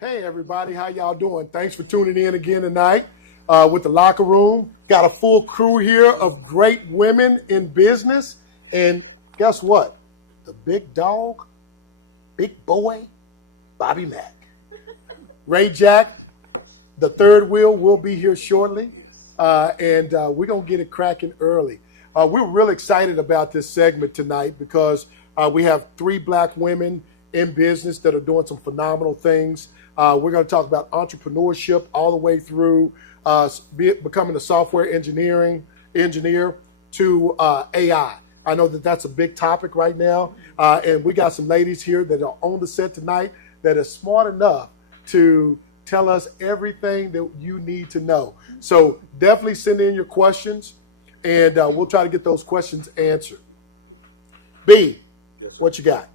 Hey everybody, how y'all doing? Thanks for tuning in again tonight with the Locker Room. Got a full crew here of great women in business. And guess what? The big dog, big boy, Bobby Mack. Ray Jack, the third wheel, will be here shortly. And we're going to get it cracking early. We're really excited about this segment tonight because we have three black women in business that are doing some phenomenal things. We're going to talk about entrepreneurship all the way through becoming a software engineer to AI. I know that that's a big topic right now. And we got some ladies here that are on the set tonight that are smart enough to tell us everything that you need to know. So definitely send in your questions, and we'll try to get those questions answered. B, Yes, sir. what you got?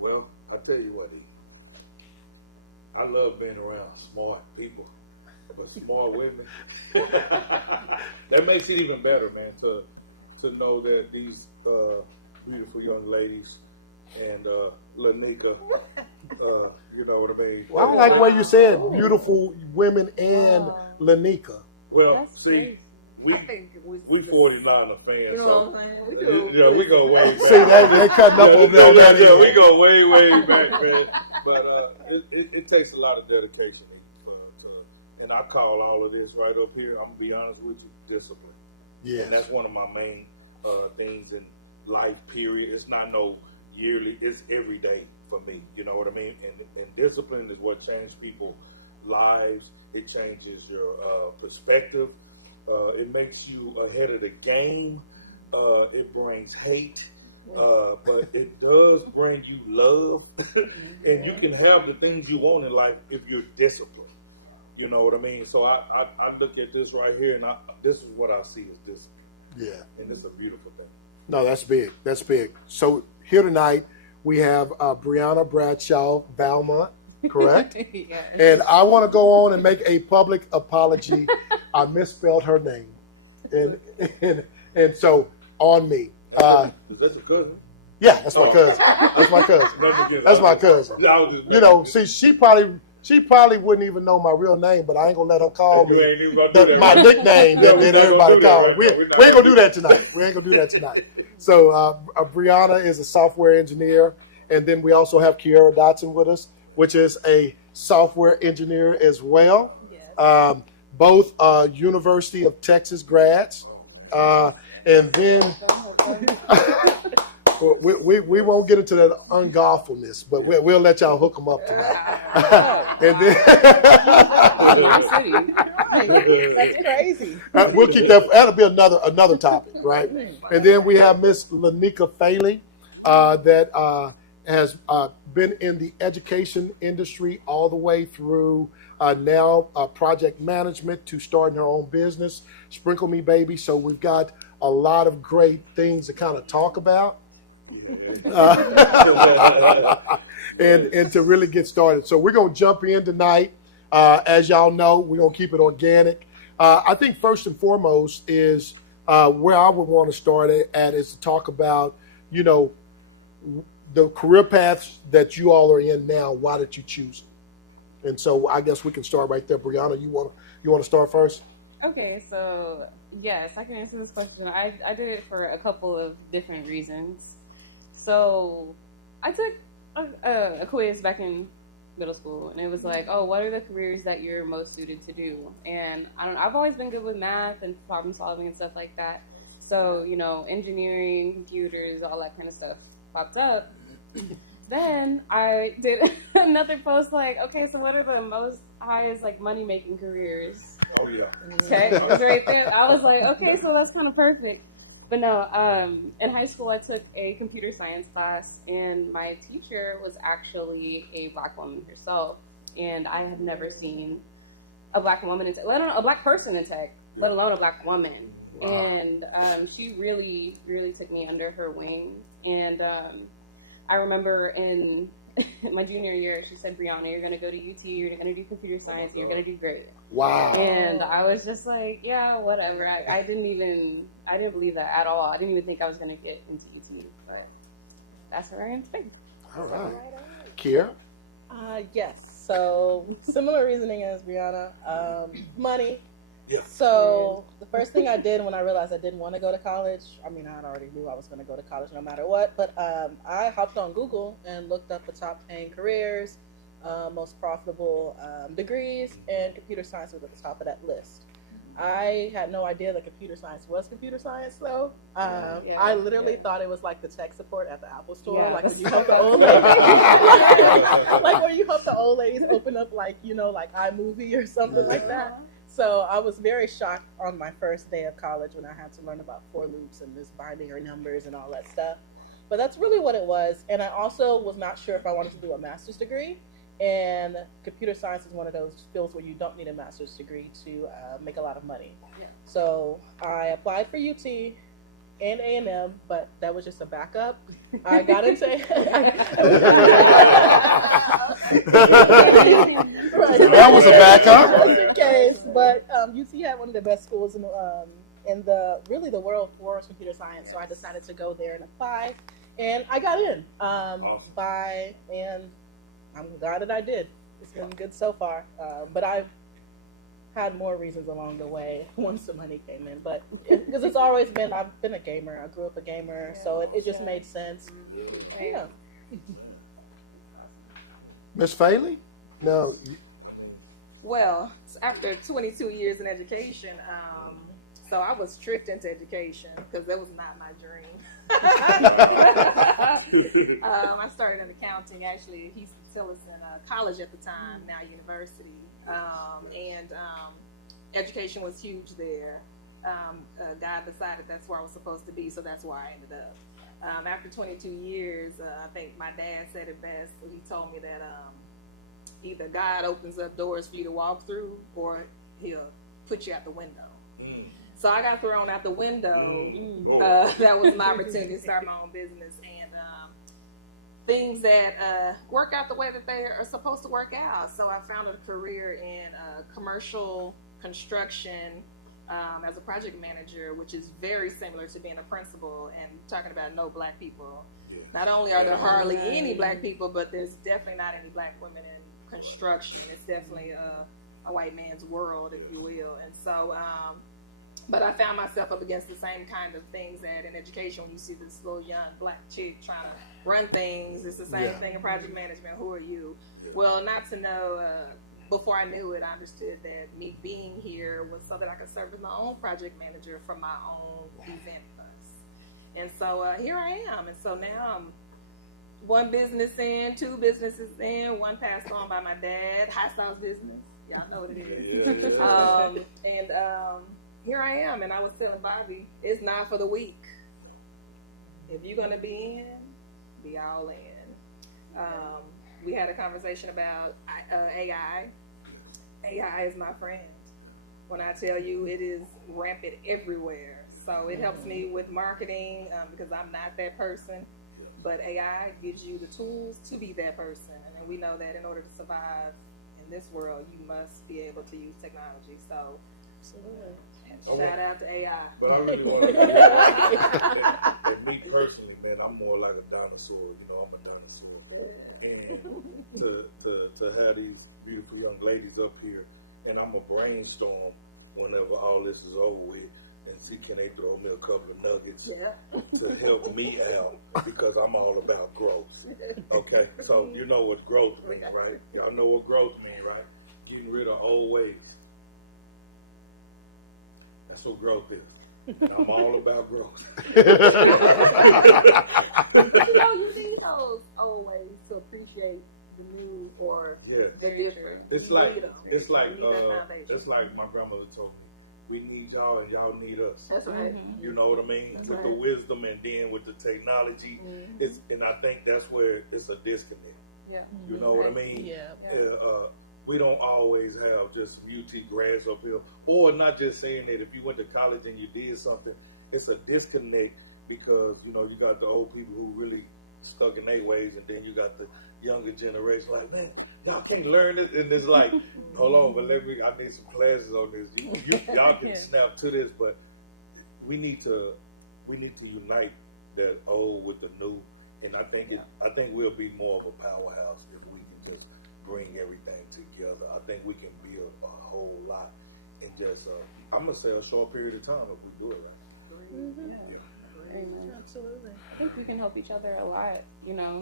Well, I tell you what, I love being around smart people, but smart women. That makes it even better, man. To know that these beautiful young ladies and Lanika, you know what I mean. Well, I don't like the way you said beautiful women and Lanika. Well, That's see, crazy. we 49 a fan, You know so what I'm saying? We do. yeah, we go way back. See, they cutting up over there on that Yeah, end. we go way back, man. But it takes a lot of dedication and I call all of this right up here, I'm going to be honest with you, discipline. Yes. And that's one of my main things in life, period. It's not no yearly, it's every day for me. You know what I mean? And discipline is what changes people's lives. It changes your perspective. It makes you ahead of the game. It brings hate. But it does bring you love. And you can have the things you want in life if you're disciplined. You know what I mean? So I look at this right here, and this is what I see as discipline. Yeah. And it's a beautiful thing. No, that's big. That's big. So here tonight we have Brianna Bradshaw Valmont, correct? Yes. And I want to go on and make a public apology. I misspelled her name, and so on me. Is that your cousin? Yeah, that's my cousin. That's my cousin. That's my cousin. You know, see, she probably wouldn't even know my real name, but I ain't gonna let her call me my nickname that everybody calls. We ain't gonna do that tonight. We ain't gonna do that tonight. So Brianna is a software engineer, and then we also have Kierra Dotson with us, which is a software engineer as well. Yes. Both University of Texas grads, and then we won't get into that ungawfulness, but we'll let y'all hook them up tonight. And then That's crazy. we'll keep that. That'll be another topic, right? And then we have Miss Lanika Faley, that has been in the education industry all the way through now project management to starting her own business. Sprinkle Me Baby. So we've got a lot of great things to kind of talk about. And to really get started. So we're going to jump in tonight. As y'all know, we're going to keep it organic. I think first and foremost is where I would want to start at is to talk about, you know, the career paths that you all are in now. Why did you choose it? And so I guess we can start right there. Brianna, you want to start first? Okay, so yes, I can answer this question. I did it for a couple of different reasons. So I took a quiz back in middle school, and it was like, oh, what are the careers that you're most suited to do? And I've always been good with math and problem solving and stuff like that. So, you know, engineering, computers, all that kind of stuff popped up. Then I did another post like, okay, so what are the most highest like money making careers? Oh yeah. Tech was right there. I was like, okay, so that's kind of perfect. But no, in high school I took a computer science class, and my teacher was actually a black woman herself, and I had never seen a black woman in tech, let alone a black person in tech, let alone a black woman. Wow. And she really, really took me under her wing. And I remember in my junior year, she said, Brianna, you're going to go to UT, you're going to do computer science, and you're going to do great. Wow. And I was just like, yeah, whatever. I didn't believe that at all. I didn't even think I was going to get into UT, but that's where I am today. All right. Kierra? Yes. So similar reasoning as Brianna. Money. Yeah. So the first thing I did when I realized I didn't want to go to college, I mean, I already knew I was going to go to college no matter what, but I hopped on Google and looked up the top paying careers, most profitable degrees, and computer science was at the top of that list. I had no idea that computer science was computer science, though. I literally thought it was like the tech support at the Apple Store, like when you help the old ladies, like when you help the old ladies open up, like like iMovie or something like that. So I was very shocked on my first day of college when I had to learn about for loops and this binary numbers and all that stuff. But that's really what it was. And I also was not sure if I wanted to do a master's degree. And computer science is one of those fields where you don't need a master's degree to make a lot of money. Yeah. So I applied for UT and A&M, but that was just a backup. I got into That was a backup. Just in case, but UT had one of the best schools in the world for computer science, so I decided to go there and apply, and I got in. And I'm glad that I did. It's been good so far, but I've had more reasons along the way once the money came in, but because it's always been, I've been a gamer. I grew up a gamer, so it just made sense. Yeah. Miss Faley? No. Well, after 22 years in education, so I was tricked into education because that was not my dream. I started in accounting, actually, at Houston Tillotson College at the time, now university. And education was huge there. God decided that's where I was supposed to be, so that's where I ended up. After 22 years, I think my dad said it best. He told me that either God opens up doors for you to walk through, or he'll put you out the window. So I got thrown out the window. That was my opportunity to start my own business, and things that work out the way that they are supposed to work out. So I found a career in commercial construction as a project manager, which is very similar to being a principal and talking about no black people. Not only are there hardly any black people, but there's definitely not any black women in construction. It's definitely a white man's world, if you will. And so, but I found myself up against the same kind of things that in education, when you see this little young black chick trying to run things, it's the same thing in project management. Who are you? Well, not to know, before I knew it, I understood that me being here was so that I could serve as my own project manager for my own event bus. And so here I am. And so now I'm one business in, two businesses in, one passed on by my dad, high sauce business. Y'all know what it is. And here I am, and I was telling Bobby, it's not for the weak. If you're going to be in, be all in. We had a conversation about AI. AI is my friend. When I tell you, it is rampant everywhere. So it helps me with marketing because I'm not that person. But AI gives you the tools to be that person. And we know that in order to survive in this world, you must be able to use technology. So, shout out to AI. But I really want to and me personally, man, I'm more like a dinosaur. I'm a dinosaur. And to have these beautiful young ladies up here, and I'm going to brainstorm whenever all this is over with and see can they throw me a couple of nuggets to help me out, because I'm all about growth. Okay? So you know what growth means, right? Y'all know what growth means, right? Getting rid of old ways. That's what growth is. I'm all about growth. You need those old ways to appreciate the new or the different. It's like my grandmother told me. We need y'all and y'all need us. That's right. You know what I mean? That's with the wisdom and then with the technology. And I think that's where it's a disconnect. Yeah. You know what I mean? Yeah. We don't always have just UT grads up here. Or not just saying that if you went to college and you did something, it's a disconnect because, you got the old people who really stuck in their ways, and then you got the younger generation like, man, y'all can't learn it. And it's like, hold on, but I need some classes on this. Y'all can snap to this, but we need to unite that old with the new. And I think we'll be more of a powerhouse if we can just bring everything together. I think we can build a whole lot in just I'm gonna say a short period of time if we do it right. Amen. Absolutely. I think we can help each other a lot,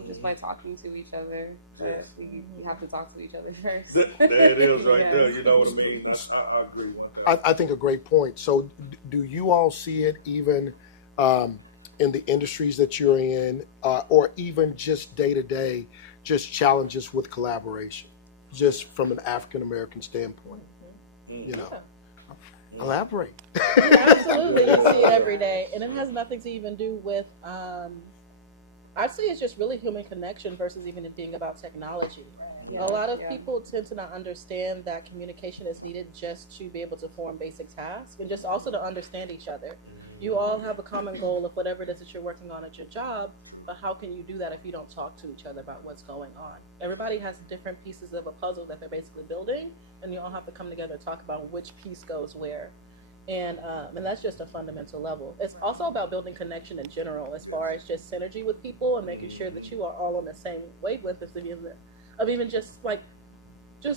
just by talking to each other. But Yes. we have to talk to each other first. There it is right Yes. there. You know what I mean? I agree one thing. I think a great point. So, do you all see it even in the industries that you're in, or even just day to day, just challenges with collaboration, just from an African American standpoint? Elaborate. Absolutely, you see it every day, and it has nothing to even do with. I'd say it's just really human connection versus even it being about technology. Yeah, A lot of yeah. people tend to not understand that communication is needed just to be able to form basic tasks and just also to understand each other. You all have a common goal of whatever it is that you're working on at your job, but how can you do that if you don't talk to each other about what's going on? Everybody has different pieces of a puzzle that they're basically building, and you all have to come together and talk about which piece goes where. And that's just a fundamental level. It's also about building connection in general, as far as just synergy with people and making sure that you are all on the same wavelength of even just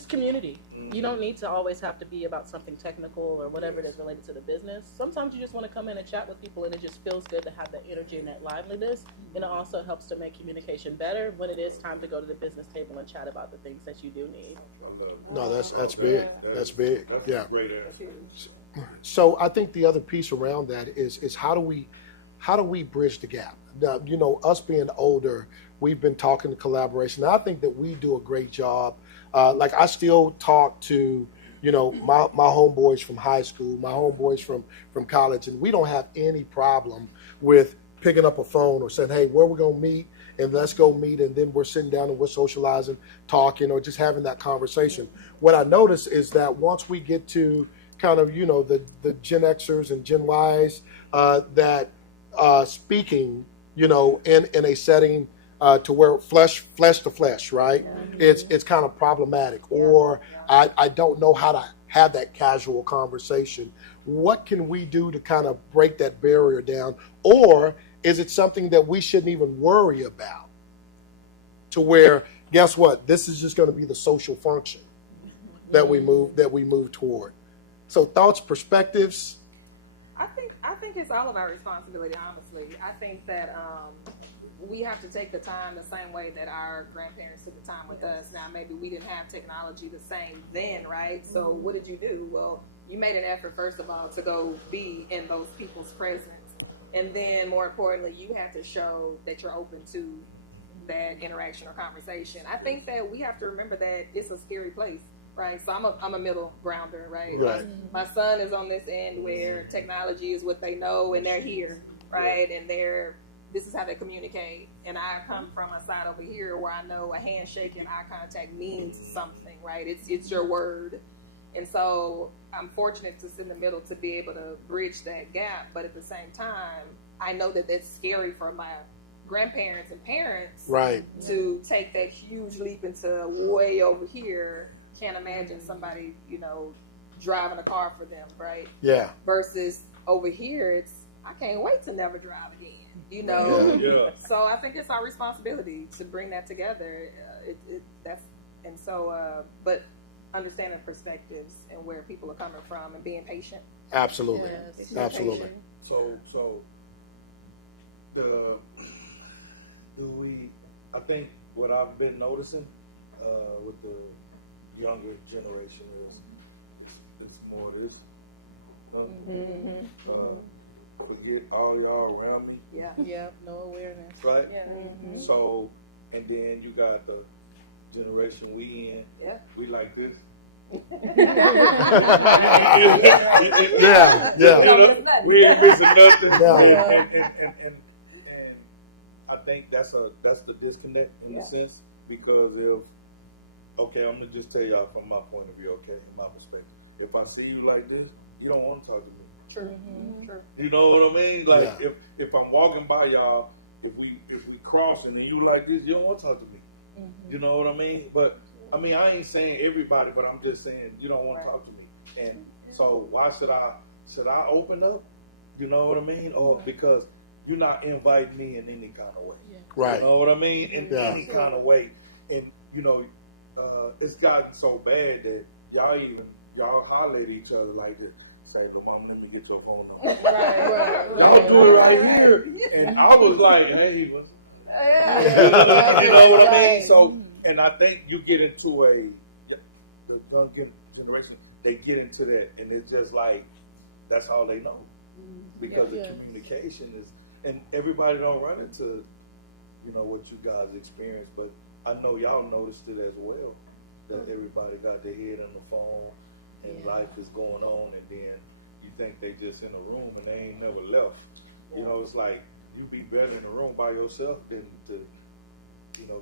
community. You don't need to always have to be about something technical or whatever it is related to the business. Sometimes you just want to come in and chat with people, and it just feels good to have that energy and that liveliness. And it also helps to make communication better when it is time to go to the business table and chat about the things that you do need. I love it. No, that's big. That's big. That's Yeah. a great answer. So I think the other piece around that is how do we bridge the gap? Now, us being older, we've been talking to collaboration. I think that we do a great job. Like I still talk to, my homeboys from high school, my homeboys from college, and we don't have any problem with picking up a phone or saying, hey, where we going to meet? And let's go meet. And then we're sitting down and we're socializing, talking, or just having that conversation. What I notice is that once we get to kind of, the Gen Xers and Gen Ys that speaking, in a setting to where flesh to flesh, right? It's kind of problematic, or I don't know how to have that casual conversation. What can we do to kind of break that barrier down? Or is it something that we shouldn't even worry about? To where, guess what? This is just going to be the social function that we move toward. So thoughts, perspectives. I think it's all of our responsibility, honestly. I think that we have to take the time the same way that our grandparents took the time with us. Now, maybe we didn't have technology the same then, right? So what did you do? Well, you made an effort, first of all, to go be in those people's presence. And then, more importantly, you have to show that you're open to that interaction or conversation. I think that we have to remember that it's a scary place. Right, so I'm a middle grounder, right? Right. My son is on this end where technology is what they know, and they're here, right? And this is how they communicate. And I come from a side over here where I know a handshake and eye contact means something, right? It's your word. And so I'm fortunate to sit in the middle to be able to bridge that gap. But at the same time, I know that that's scary for my grandparents and parents, Right. to take that huge leap into way over here. Can't imagine somebody, driving a car for them, right? Yeah. Versus over here, I can't wait to never drive again, Yeah. So I think it's our responsibility to bring that together. But understanding perspectives and where people are coming from and being patient. Absolutely. Yes. Absolutely. So I think what I've been noticing with the younger generation is it's more this. Forget all y'all around me, Yeah. Yeah, no awareness. right? Yeah. So, and then you got the generation we in. Yeah. We like this. Yeah. We ain't missing nothing. Yeah. And I think that's the disconnect in a sense, because I'm gonna just tell y'all from my point of view, okay, from my perspective. If I see you like this, you don't want to talk to me. True. True. You know what I mean? Like Yeah. if I'm walking by y'all, if we crossing and you like this, you don't want to talk to me. You know what I mean? But I mean, I ain't saying everybody, but I'm just saying you don't want to talk to me. And so why should I open up? You know what I mean? Or because you're not inviting me in any kind of way. Right. You know what I mean? In Yeah. any kind of way. And it's gotten so bad that y'all holler at each other like this. Say, "But mom, let me get your phone number." Right. Y'all do it right here, and I was like, "Hey, what's Yeah. you know what I mean?" Right. So, and I think you get into the young generation, they get into that, and it's just like that's all they know because the communication is, and everybody don't run into, what you guys experience, but I know y'all noticed it as well, that everybody got their head on the phone, and life is going on, and then you think they just in a room and they ain't never left. It's like you be better in the room by yourself than to,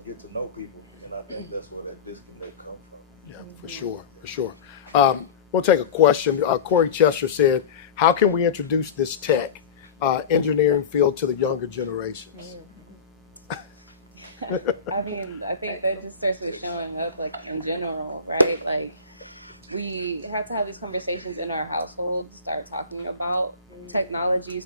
get to know people, and I think that's where that disconnect comes from. Yeah, for sure. We'll take a question. Corey Chester said, how can we introduce this tech engineering field to the younger generations? I mean, I think that just starts with showing up, like, in general, right? Like, we have to have these conversations in our household, start talking about technology,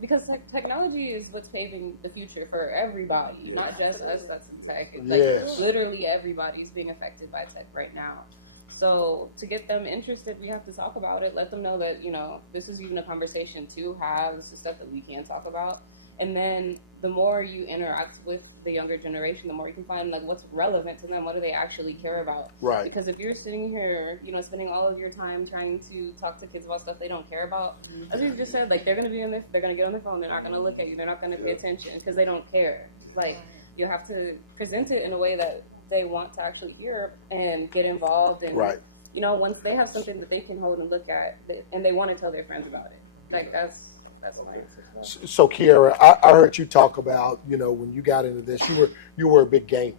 because technology is what's paving the future for everybody, not just us that's in tech. It's like literally everybody's being affected by tech right now. So to get them interested, we have to talk about it, let them know that, this is even a conversation to have, this is stuff that we can talk about. And then the more you interact with the younger generation, the more you can find like what's relevant to them. What do they actually care about? Right. Because if you're sitting here, spending all of your time trying to talk to kids about stuff they don't care about, as you just said, like they're gonna they're gonna get on their phone. They're not gonna look at you. They're not gonna pay attention because they don't care. Like you have to present it in a way that they want to actually hear and get involved. And once they have something that they can hold and look at, and they want to tell their friends about it, like that's nice. So, Kierra, I heard you talk about, when you got into this, you were a big gamer.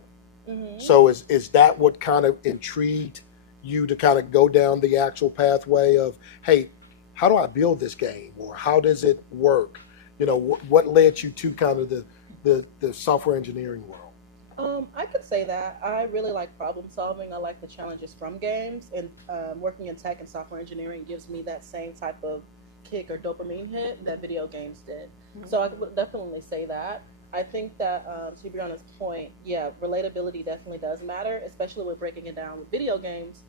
Mm-hmm. So is that what kind of intrigued you to kind of go down the actual pathway of, hey, how do I build this game, or how does it work? What led you to kind of the software engineering world? I could say that. I really like problem solving. I like the challenges from games, and working in tech and software engineering gives me that same type of kick or dopamine hit that video games did. So I would definitely say that. I think that to Brianna's point, relatability definitely does matter, especially with breaking it down with video games.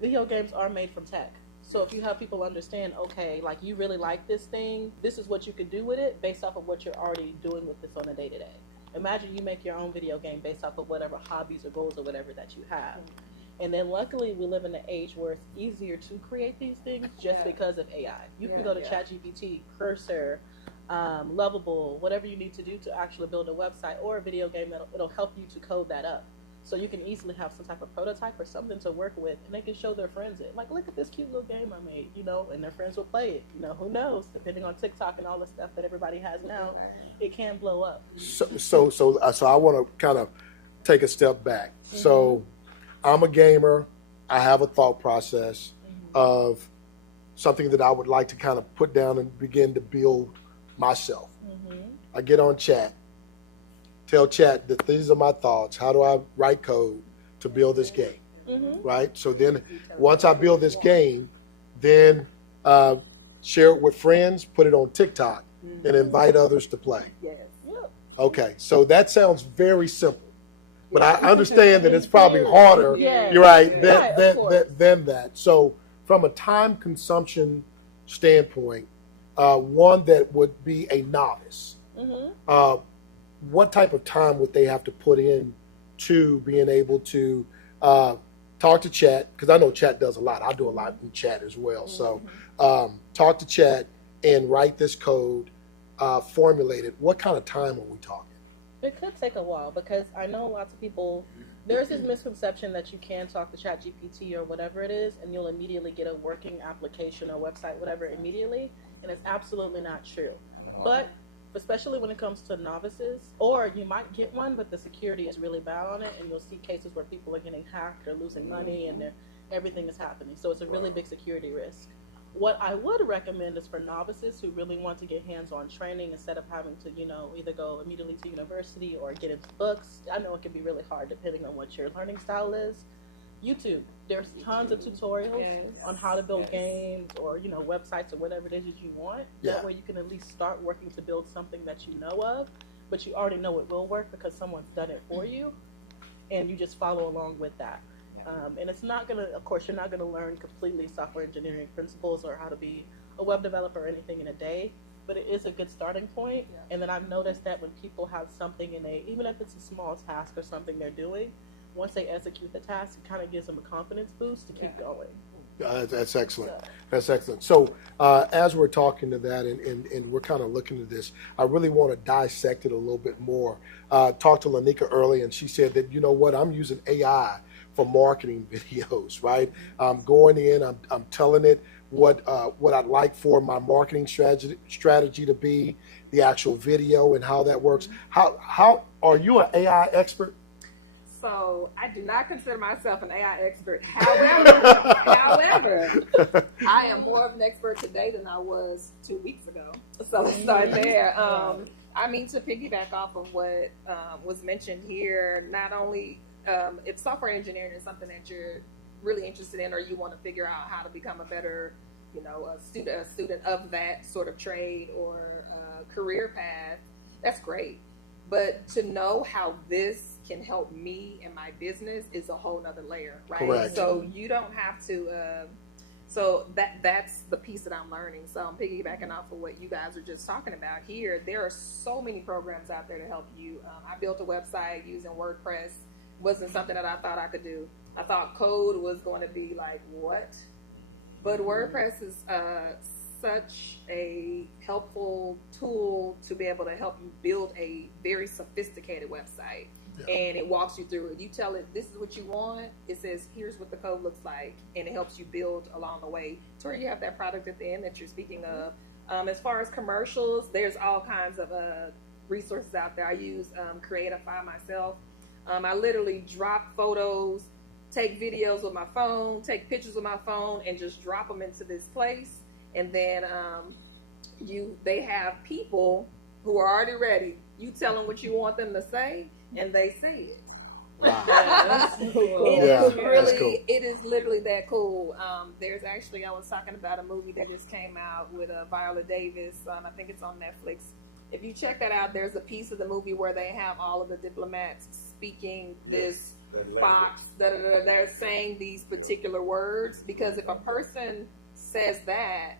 Video games are made from tech. So if you have people understand, okay, like you really like this thing, this is what you could do with it based off of what you're already doing with this on a day-to-day. Imagine you make your own video game based off of whatever hobbies or goals or whatever that you have. And then luckily we live in an age where it's easier to create these things just because of AI. You can go to ChatGPT, Cursor, Lovable, whatever you need to do to actually build a website or a video game, it'll help you to code that up. So you can easily have some type of prototype or something to work with, and they can show their friends it. Like, look at this cute little game I made, and their friends will play it. Who knows? Depending on TikTok and all the stuff that everybody has now, it can blow up. So I want to kind of take a step back. Mm-hmm. So I'm a gamer. I have a thought process of something that I would like to kind of put down and begin to build myself. Mm-hmm. I get on chat, tell chat that these are my thoughts. How do I write code to build this game? Mm-hmm. Right? So then once I build this game, then share it with friends, put it on TikTok, and invite others to play. Yes. Okay, so that sounds very simple. But I understand that it's probably harder, you're right, than that. So from a time consumption standpoint, one that would be a novice, what type of time would they have to put in to being able to talk to chat? Because I know chat does a lot. I do a lot in chat as well. So talk to chat and write this code, formulate it. What kind of time are we talking? It could take a while because I know lots of people, there's this misconception that you can talk to ChatGPT or whatever it is and you'll immediately get a working application or website, whatever, immediately. And it's absolutely not true. But especially when it comes to novices, or you might get one, but the security is really bad on it and you'll see cases where people are getting hacked or losing money and everything is happening. So it's a really big security risk. What I would recommend is for novices who really want to get hands-on training instead of having to, either go immediately to university or get into books. I know it can be really hard depending on what your learning style is. YouTube, there's tons of tutorials on how to build games or, websites or whatever it is that you want. That way you can at least start working to build something that you know of, but you already know it will work because someone's done it for you. and you just follow along with that. And it's not gonna, of course, you're not gonna learn completely software engineering principles or how to be a web developer or anything in a day, but it is a good starting point. Yeah. And then I've noticed that when people have something even if it's a small task or something they're doing, once they execute the task, it kind of gives them a confidence boost to keep going. That's excellent. So- That's excellent. So as we're talking to that and we're kind of looking at this, I really want to dissect it a little bit more. Talked to Lanika earlier, and she said that, you know what, I'm using AI for marketing videos, right? I'm going in, I'm telling it what I'd like for my marketing strategy to be, the actual video and how that works. How are you an AI expert? So I do not consider myself an AI expert. However, I am more of an expert today than I was 2 weeks ago. So let's start there. I mean, to piggyback off of what was mentioned here, not only if software engineering is something that you're really interested in, or you want to figure out how to become a better, a student of that sort of trade or career path, that's great. But to know how this can help me and my business is a whole nother layer, right? Correct. So you don't have to. So that's the piece that I'm learning. So I'm piggybacking off of what you guys are just talking about here. There are so many programs out there to help you. I built a website using WordPress. Wasn't something that I thought I could do. I thought code was going to be like, what? But WordPress is such a helpful tool to be able to help you build a very sophisticated website. Yeah. And it walks you through it. You tell it, this is what you want. It says, here's what the code looks like. And it helps you build along the way to where you have that product at the end that you're speaking of. As far as commercials, there's all kinds of resources out there. I use Creatify myself. I literally drop photos, take videos with my phone, take pictures with my phone, and just drop them into this place. And then they have people who are already ready. You tell them what you want them to say, and they say it. Wow. That's so cool. It is literally that cool. There's actually, I was talking about a movie that just came out with Viola Davis. I think it's on Netflix. If you check that out, there's a piece of the movie where they have all of the diplomats speaking this Fox. They're saying these particular words because if a person says that,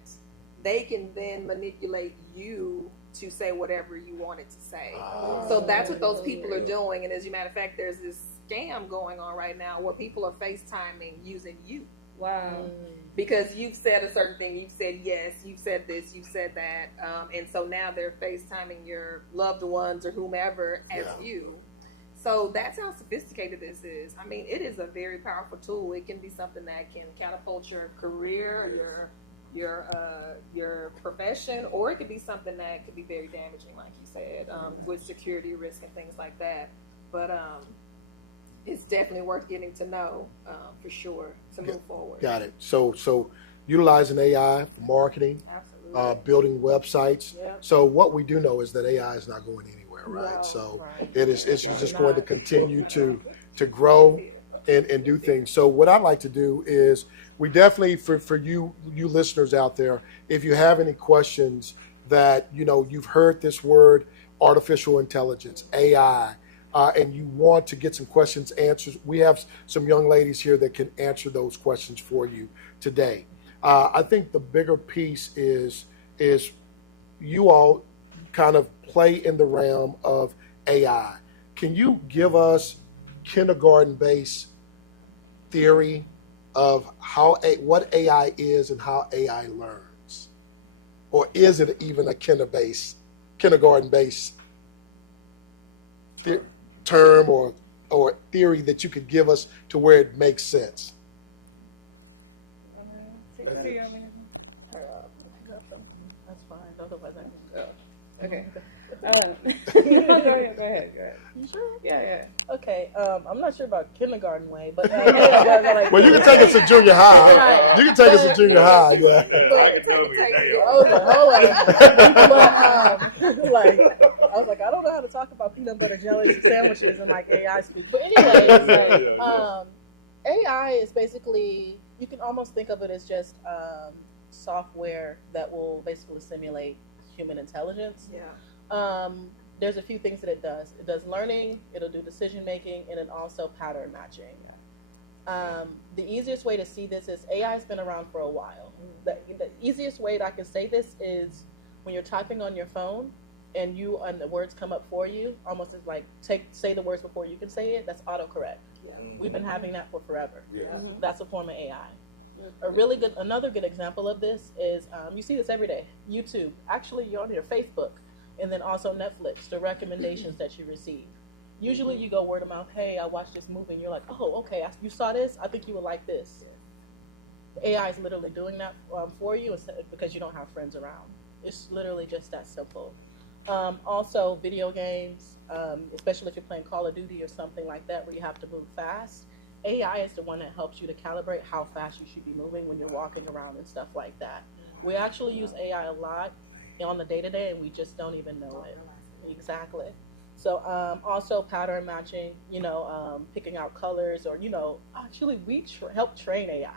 they can then manipulate you to say whatever you want it to say. So that's what those people are doing. And as a matter of fact, there's this scam going on right now where people are FaceTiming using you. Wow. Because you've said a certain thing, you've said yes, you've said this, you've said that. And so now they're FaceTiming your loved ones or whomever as you. So that's how sophisticated this is. I mean, it is a very powerful tool. It can be something that can catapult your career, your profession, or it could be something that could be very damaging, like you said, with security risk and things like that. But it's definitely worth getting to know for sure to move forward. Got it. So utilizing AI for marketing, Absolutely. building websites. Yep. So what we do know is that AI is not going anywhere, right? No, So right. it's just going to continue to grow and do things. So what I'd like to do is we definitely, for you listeners out there, if you have any questions that, you've heard this word, artificial intelligence, AI, and you want to get some questions answered, we have some young ladies here that can answer those questions for you today. I think the bigger piece is you all kind of play in the realm of AI. Can you give us kindergarten-based theory of what AI is and how AI learns? Or is it even a kindergarten-based term or theory that you could give us to where it makes sense? That's fine. Don't go by that. Okay. Go ahead. You sure? Yeah. Okay. I'm not sure about kindergarten way, but Well, you can take us to junior high. Right. You can take us to junior high, yeah. I was like, I don't know how to talk about peanut butter jelly sandwiches and like AI speak. But anyways, AI is basically, you can almost think of it as just software that will basically simulate human intelligence. Yeah. there's a few things that it does. It does learning, it'll do decision making, and then also pattern matching. The easiest way to see this is AI has been around for a while. The easiest way that I can say this is when you're typing on your phone and the words come up for you, almost as like say the words before you can say it. That's autocorrect. Yeah. We've been having that for forever. Yeah. That's a form of AI. Another good example of this is you see this every day. YouTube, actually, you're on your Facebook, and then also Netflix. The recommendations that you receive. Usually, you go word of mouth. Hey, I watched this movie, and you're like, oh, okay, you saw this. I think you would like this. AI is literally doing that for you because you don't have friends around. It's literally just that simple. Also, video games, especially if you're playing Call of Duty or something like that, where you have to move fast. AI is the one that helps you to calibrate how fast you should be moving when you're walking around and stuff like that. We actually use AI a lot on the day-to-day, and we just don't even know it. Exactly. So also pattern matching, picking out colors, or, actually we help train AI.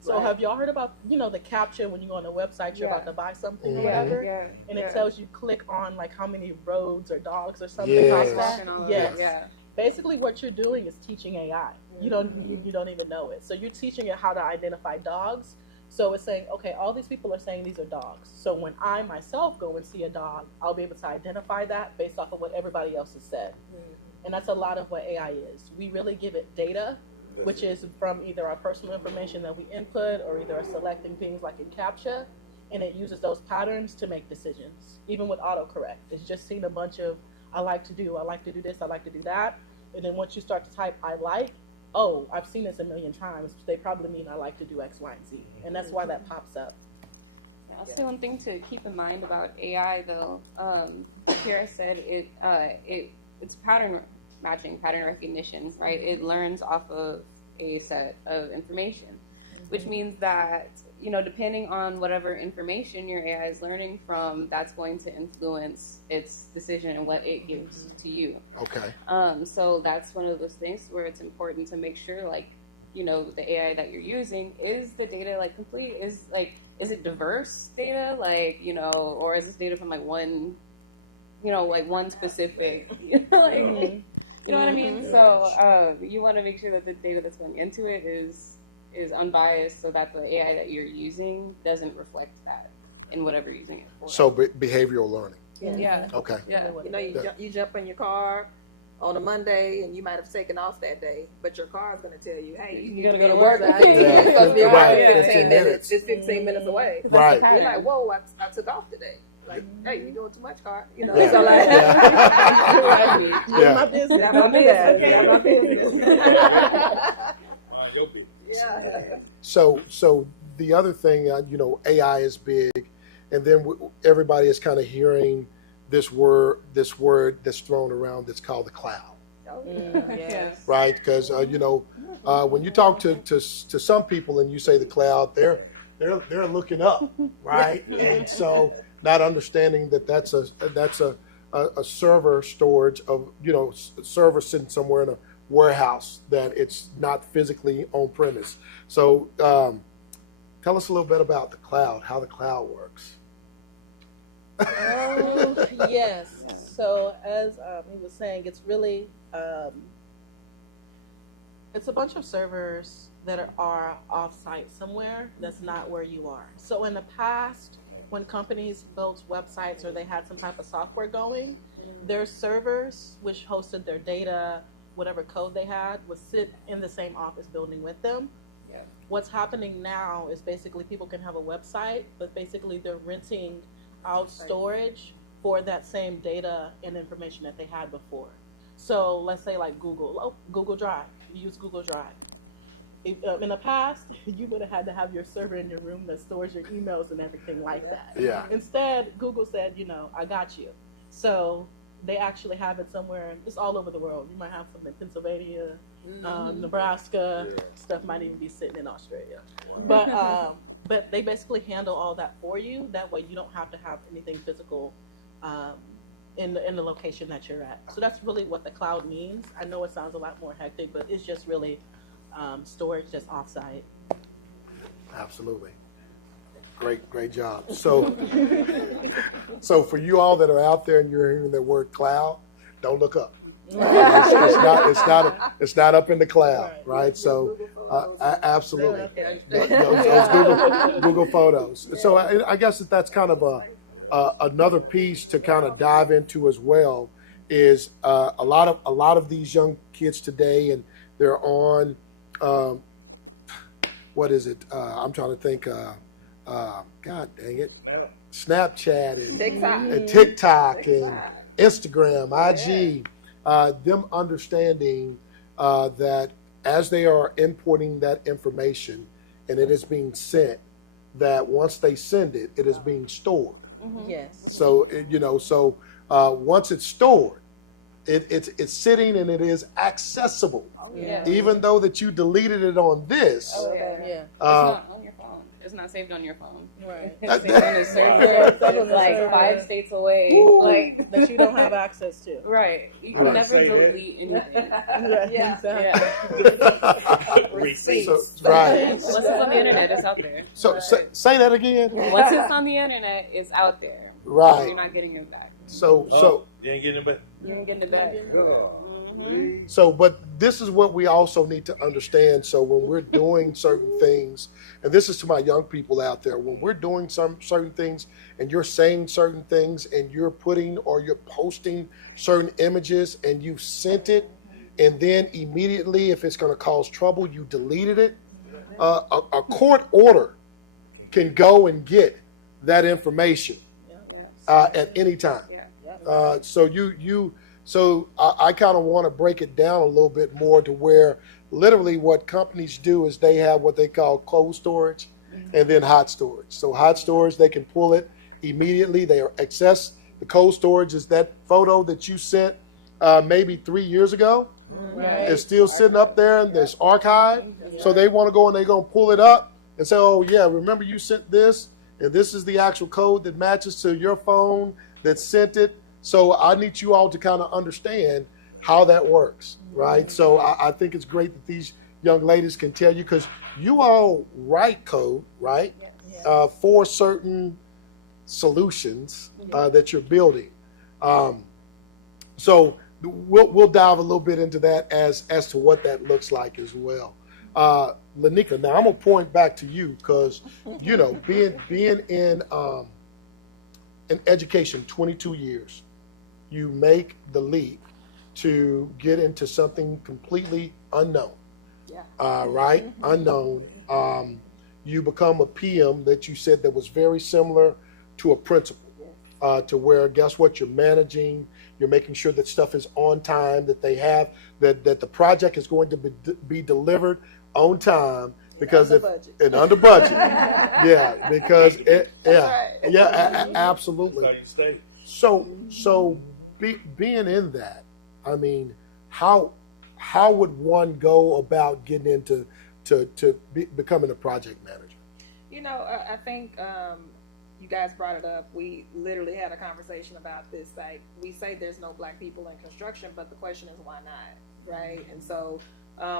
So have y'all heard about, the caption when you go on a website, you're about to buy something or whatever? Yeah. And it tells you click on like how many roads or dogs or something Yes. like that. Yes. Yeah. Basically what you're doing is teaching AI. You don't even know it. So you're teaching it how to identify dogs. So it's saying, okay, all these people are saying these are dogs. So when I myself go and see a dog, I'll be able to identify that based off of what everybody else has said. And that's a lot of what AI is. We really give it data, which is from either our personal information that we input or either selecting things like in CAPTCHA, and it uses those patterns to make decisions. Even with autocorrect, it's just seen a bunch of, I like to do this, I like to do that. And then once you start to type, I like, oh, I've seen this a million times. They probably mean I like to do X, Y, and Z. And that's why that pops up. I'll say one thing to keep in mind about AI, though. Kierra said it's pattern matching, pattern recognition, right? It learns off of a set of information, which means that, depending on whatever information your AI is learning from, that's going to influence its decision and what it gives to you. Okay. So that's one of those things where it's important to make sure, the AI that you're using, is the data complete? Is it diverse data? Or is this data from one, one specific, you know what I mean? So you want to make sure that the data that's going into it is unbiased, so that the AI that you're using doesn't reflect that in whatever you're using it for. So behavioral learning. Yeah. Okay. Yeah. You jump in your car on a Monday, and you might have taken off that day, but your car is going to tell you, hey, you got to go to work. It's supposed to be Right. 15 minutes. It's 15 minutes away. Right. You're like, whoa, I took off today. Like, hey, you're doing too much, car. Yeah. So like, Yeah. My business. Not my business. Not my business. Your business. Yeah. So the other thing, AI is big, and then everybody is kind of hearing this word that's thrown around that's called the cloud, Yes. right? Because when you talk to some people and you say the cloud, they're looking up, right? And so not understanding that's a server storage of server sitting somewhere in a warehouse, that it's not physically on premise. So tell us a little bit about the cloud, how the cloud works. Oh, yes. So as he was saying, it's really it's a bunch of servers that are off-site somewhere that's not where you are. So in the past, when companies built websites or they had some type of software going, their servers, which hosted their data, whatever code they had, would sit in the same office building with them. Yeah. What's happening now is basically people can have a website, but basically they're renting out storage for that same data and information that they had before. So let's say like Google Drive. You use Google Drive. In the past, you would have had to have your server in your room that stores your emails and everything like that. Yeah. Instead, Google said, I got you. So they actually have it somewhere. It's all over the world. You might have some in Pennsylvania, Nebraska. Yeah. Stuff might even be sitting in Australia. But they basically handle all that for you. That way you don't have to have anything physical in the location that you're at. So that's really what the cloud means. I know it sounds a lot more hectic, but it's just really storage that's offsite. Absolutely. Great job. So, so for you all that are out there and you're hearing the word cloud, don't look up. It's not up in the cloud, right? So, absolutely, those Google Photos. So I guess that's kind of another piece to kind of dive into as well. Is a lot of these young kids today, and they're on what is it? I'm trying to think. God dang it, Snapchat and TikTok and Instagram, IG. Them understanding that as they are importing that information and it is being sent, that once they send it, it is being stored. Yes. So once it's stored, it's sitting and it is accessible. Yeah. Even though that you deleted it on this. Yeah. It's not on your phone. It's not saved on your phone. Right. It's saved on a server, like 5 states away. Like that you don't have access to. Right. You can never delete anything. Yeah. Receipts. So, right. Once it's on the internet, it's out there. So say that again. Once it's on the internet, it's out there. Right. You're not getting it back. So you ain't getting it back. You ain't getting it back. but this is what we also need to understand. So when we're doing certain things, and this is to my young people out there, when we're doing some certain things and you're saying certain things and you're putting or you're posting certain images and you've sent it, and then immediately, if it's going to cause trouble, you deleted it, a court order can go and get that information at any time. So I kind of want to break it down a little bit more to where literally what companies do is they have what they call cold storage and then hot storage. So hot storage, they can pull it immediately. They access the cold storage is that photo that you sent maybe 3 years ago. Right. It's still sitting up there in this archive. So they want to go and they're going to pull it up and say, oh yeah, remember you sent this? And this is the actual code that matches to your phone that sent it. So I need you all to kind of understand how that works, right? So I think it's great that these young ladies can tell you, because you all write code, right, for certain solutions that you're building. So we'll dive a little bit into that as to what that looks like as well. Lanika, now I'm gonna point back to you because being in education 22 years. You make the leap to get into something completely unknown, right? Unknown. You become a PM that you said that was very similar to a principal, to where, guess what, you're managing, you're making sure that stuff is on time, that they have, that the project is going to be delivered on time, because and under budget. Yeah, because absolutely. So being in that, I mean, how would one go about getting into becoming a project manager? I think you guys brought it up. We literally had a conversation about this. Like, we say there's no black people in construction, but the question is why not, right? And so,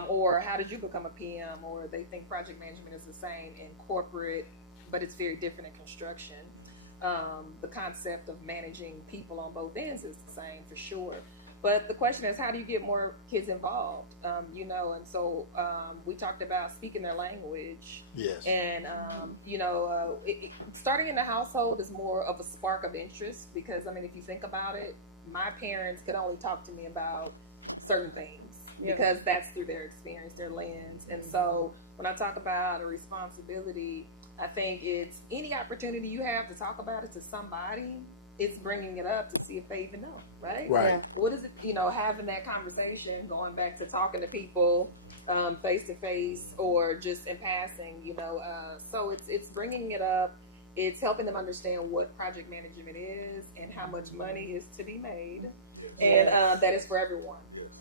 or how did you become a PM? Or they think project management is the same in corporate, but it's very different in construction. The concept of managing people on both ends is the same for sure. But the question is, how do you get more kids involved? And so we talked about speaking their language. Yes. And, starting in the household is more of a spark of interest because, if you think about it, my parents could only talk to me about certain things because that's through their experience, their lens. And so when I talk about a responsibility, I think it's any opportunity you have to talk about it to somebody, it's bringing it up to see if they even know, right? Right. Yeah. What is it, having that conversation, going back to talking to people face to face or just in passing, so it's bringing it up. It's helping them understand what project management is and how much money is to be made, and that is for everyone.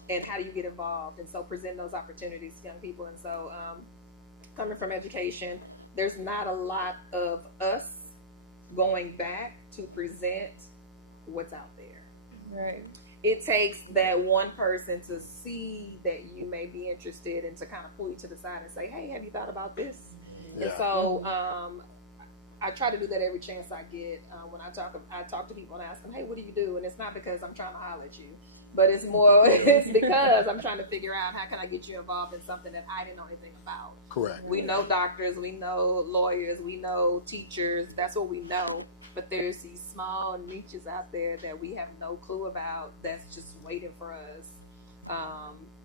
And how do you get involved? And so present those opportunities to young people. And so coming from education, there's not a lot of us going back to present what's out there. Right. It takes that one person to see that you may be interested and to kind of pull you to the side and say, hey, have you thought about this? Yeah. And so I try to do that every chance I get. When I talk to people and ask them, hey, what do you do? And it's not because I'm trying to holler at you, but it's more, it's because I'm trying to figure out how can I get you involved in something that I didn't know anything about. Correct. We know doctors, we know lawyers, we know teachers. That's what we know. But there's these small niches out there that we have no clue about that's just waiting for us,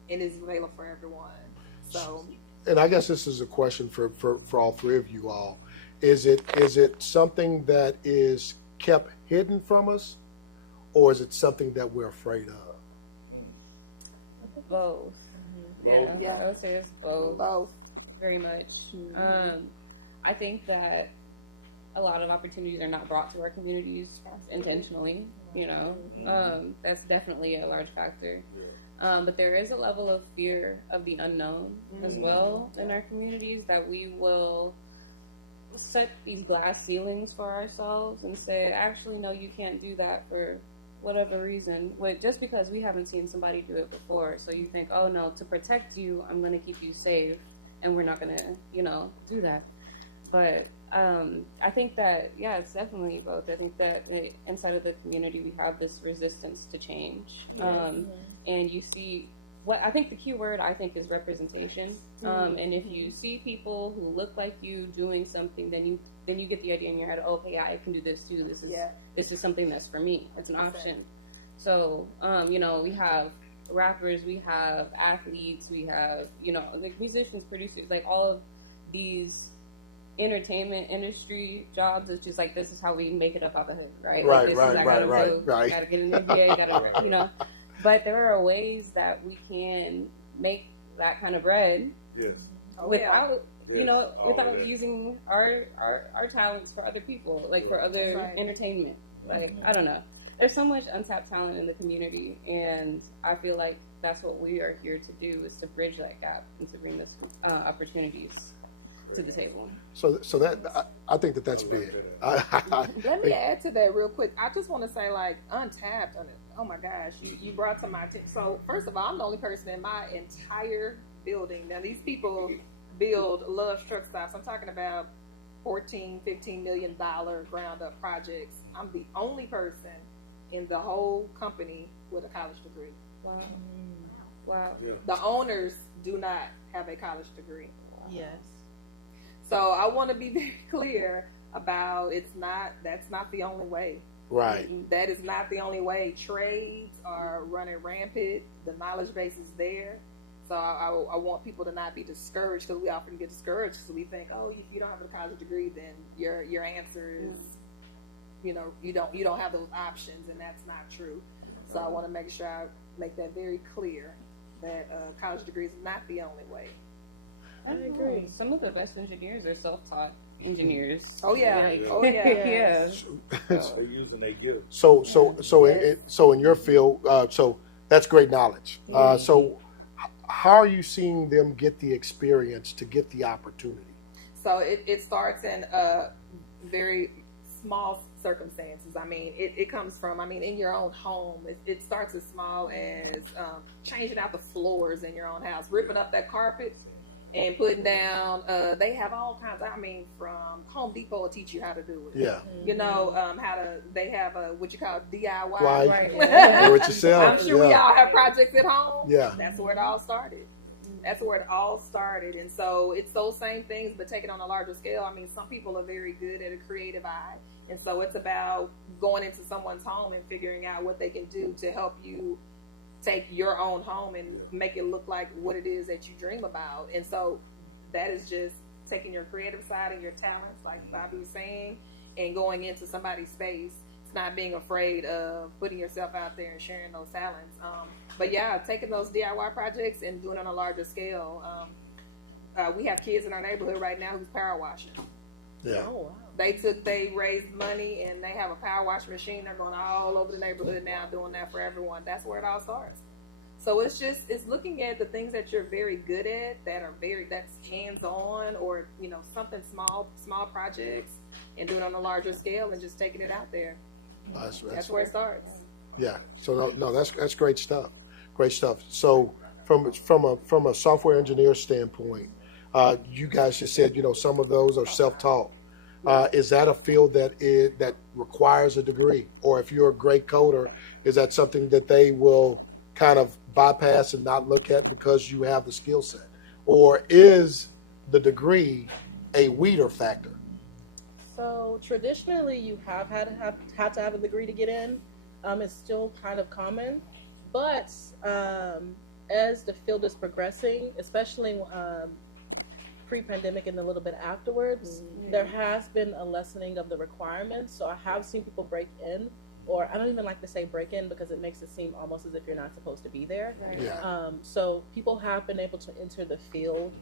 and is available for everyone. So, and I guess this is a question for all three of you all. Is it something that is kept hidden from us, or is it something that we're afraid of? Both. Yeah, I would say it's both. both. Very much. I think that a lot of opportunities are not brought to our communities intentionally. That's definitely a large factor. But there is a level of fear of the unknown as well in our communities, that we will set these glass ceilings for ourselves and say, actually, no, you can't do that for whatever reason, just because we haven't seen somebody do it before. So you think, oh no, to protect you, I'm going to keep you safe, and we're not going to, do that. But I think that, it's definitely both. I think that inside of the community, we have this resistance to change. And you see, what I think the key word, is representation. And if you see people who look like you doing something, then you get the idea in your head, okay, I can do this too. This is something that's for me. It's an option. So, we have rappers, we have athletes, we have, like musicians, producers, like all of these entertainment industry jobs. It's just like, this is how we make it up out the hood, right? Right, like, right. Gotta get an MBA, gotta, But there are ways that we can make that kind of bread without, without using our talents for other people, like for other entertainment. Like, I don't know. There's so much untapped talent in the community, and I feel like that's what we are here to do, is to bridge that gap and to bring those opportunities to the table. So that I think that's big. Let me add to that real quick. I just want to say, like, untapped. Oh my gosh, you brought to my attention. So first of all, I'm the only person in my entire building. Now these people build Love truck stops. I'm talking about $14-15 million ground up projects. I'm the only person in the whole company with a college degree. Wow. Yeah. The owners do not have a college degree. Yes. So I want to be very clear about that's not the only way. Right. That is not the only way. Trades are running rampant. The knowledge base is there. So I want people to not be discouraged, because we often get discouraged because we think, oh, if you don't have a college degree, then your answer is, you don't have those options, and that's not true. So I want to make sure I make that very clear, that a college degree is not the only way. I agree. Some of the best engineers are self-taught engineers. Oh yeah. Yeah. They're using their gifts. So in your field, so that's great knowledge. So how are you seeing them get the experience to get the opportunity? So it starts in very small circumstances. I mean, it comes from, in your own home. It starts as small as changing out the floors in your own house, ripping up that carpet and putting down, they have all kinds of, from Home Depot will teach you how to do it. Yeah. They have what you call DIY. Right. Do it yourself. I'm sure we all have projects at home. Yeah. That's where it all started. And so it's those same things, but taken on a larger scale. Some people are very good at a creative eye. And so it's about going into someone's home and figuring out what they can do to help you take your own home and make it look like what it is that you dream about. And so that is just taking your creative side and your talents, like Bobby was saying, and going into somebody's space. It's not being afraid of putting yourself out there and sharing those talents. But taking those DIY projects and doing it on a larger scale. We have kids in our neighborhood right now who's power washing. Yeah. Oh, wow. They raised money and they have a power wash machine. They're going all over the neighborhood now doing that for everyone. That's where it all starts. So it's looking at the things that you're very good at, that's hands-on, or something small projects, and doing it on a larger scale and just taking it out there. That's where it starts. Yeah. So no, that's great stuff. Great stuff. So from a software engineer standpoint, you guys just said some of those are self-taught. Is that a field that requires a degree? Or if you're a great coder, is that something that they will kind of bypass and not look at because you have the skill set? Or is the degree a weeder factor? So traditionally, you have had to have a degree to get in. It's still kind of common, but as the field is progressing, especially pre-pandemic and a little bit afterwards, there has been a lessening of the requirements. So I have seen people break in, or I don't even like to say break in because it makes it seem almost as if you're not supposed to be there. Right. Yeah. So people have been able to enter the field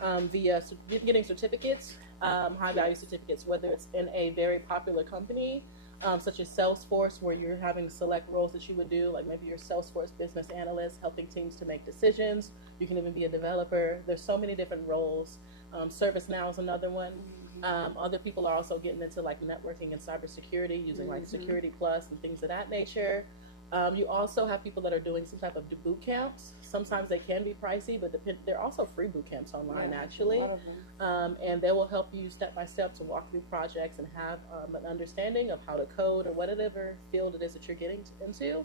via getting certificates, high value certificates, whether it's in a very popular company, such as Salesforce, where you're having select roles that you would do, like maybe you're Salesforce business analyst, helping teams to make decisions. You can even be a developer. There's so many different roles. ServiceNow is another one. Other people are also getting into like networking and cybersecurity, using like Security Plus and things of that nature. You also have people that are doing some type of boot camps. Sometimes they can be pricey, but they're also free boot camps online, actually. And they will help you step by step to walk through projects and have an understanding of how to code or whatever field it is that you're getting into.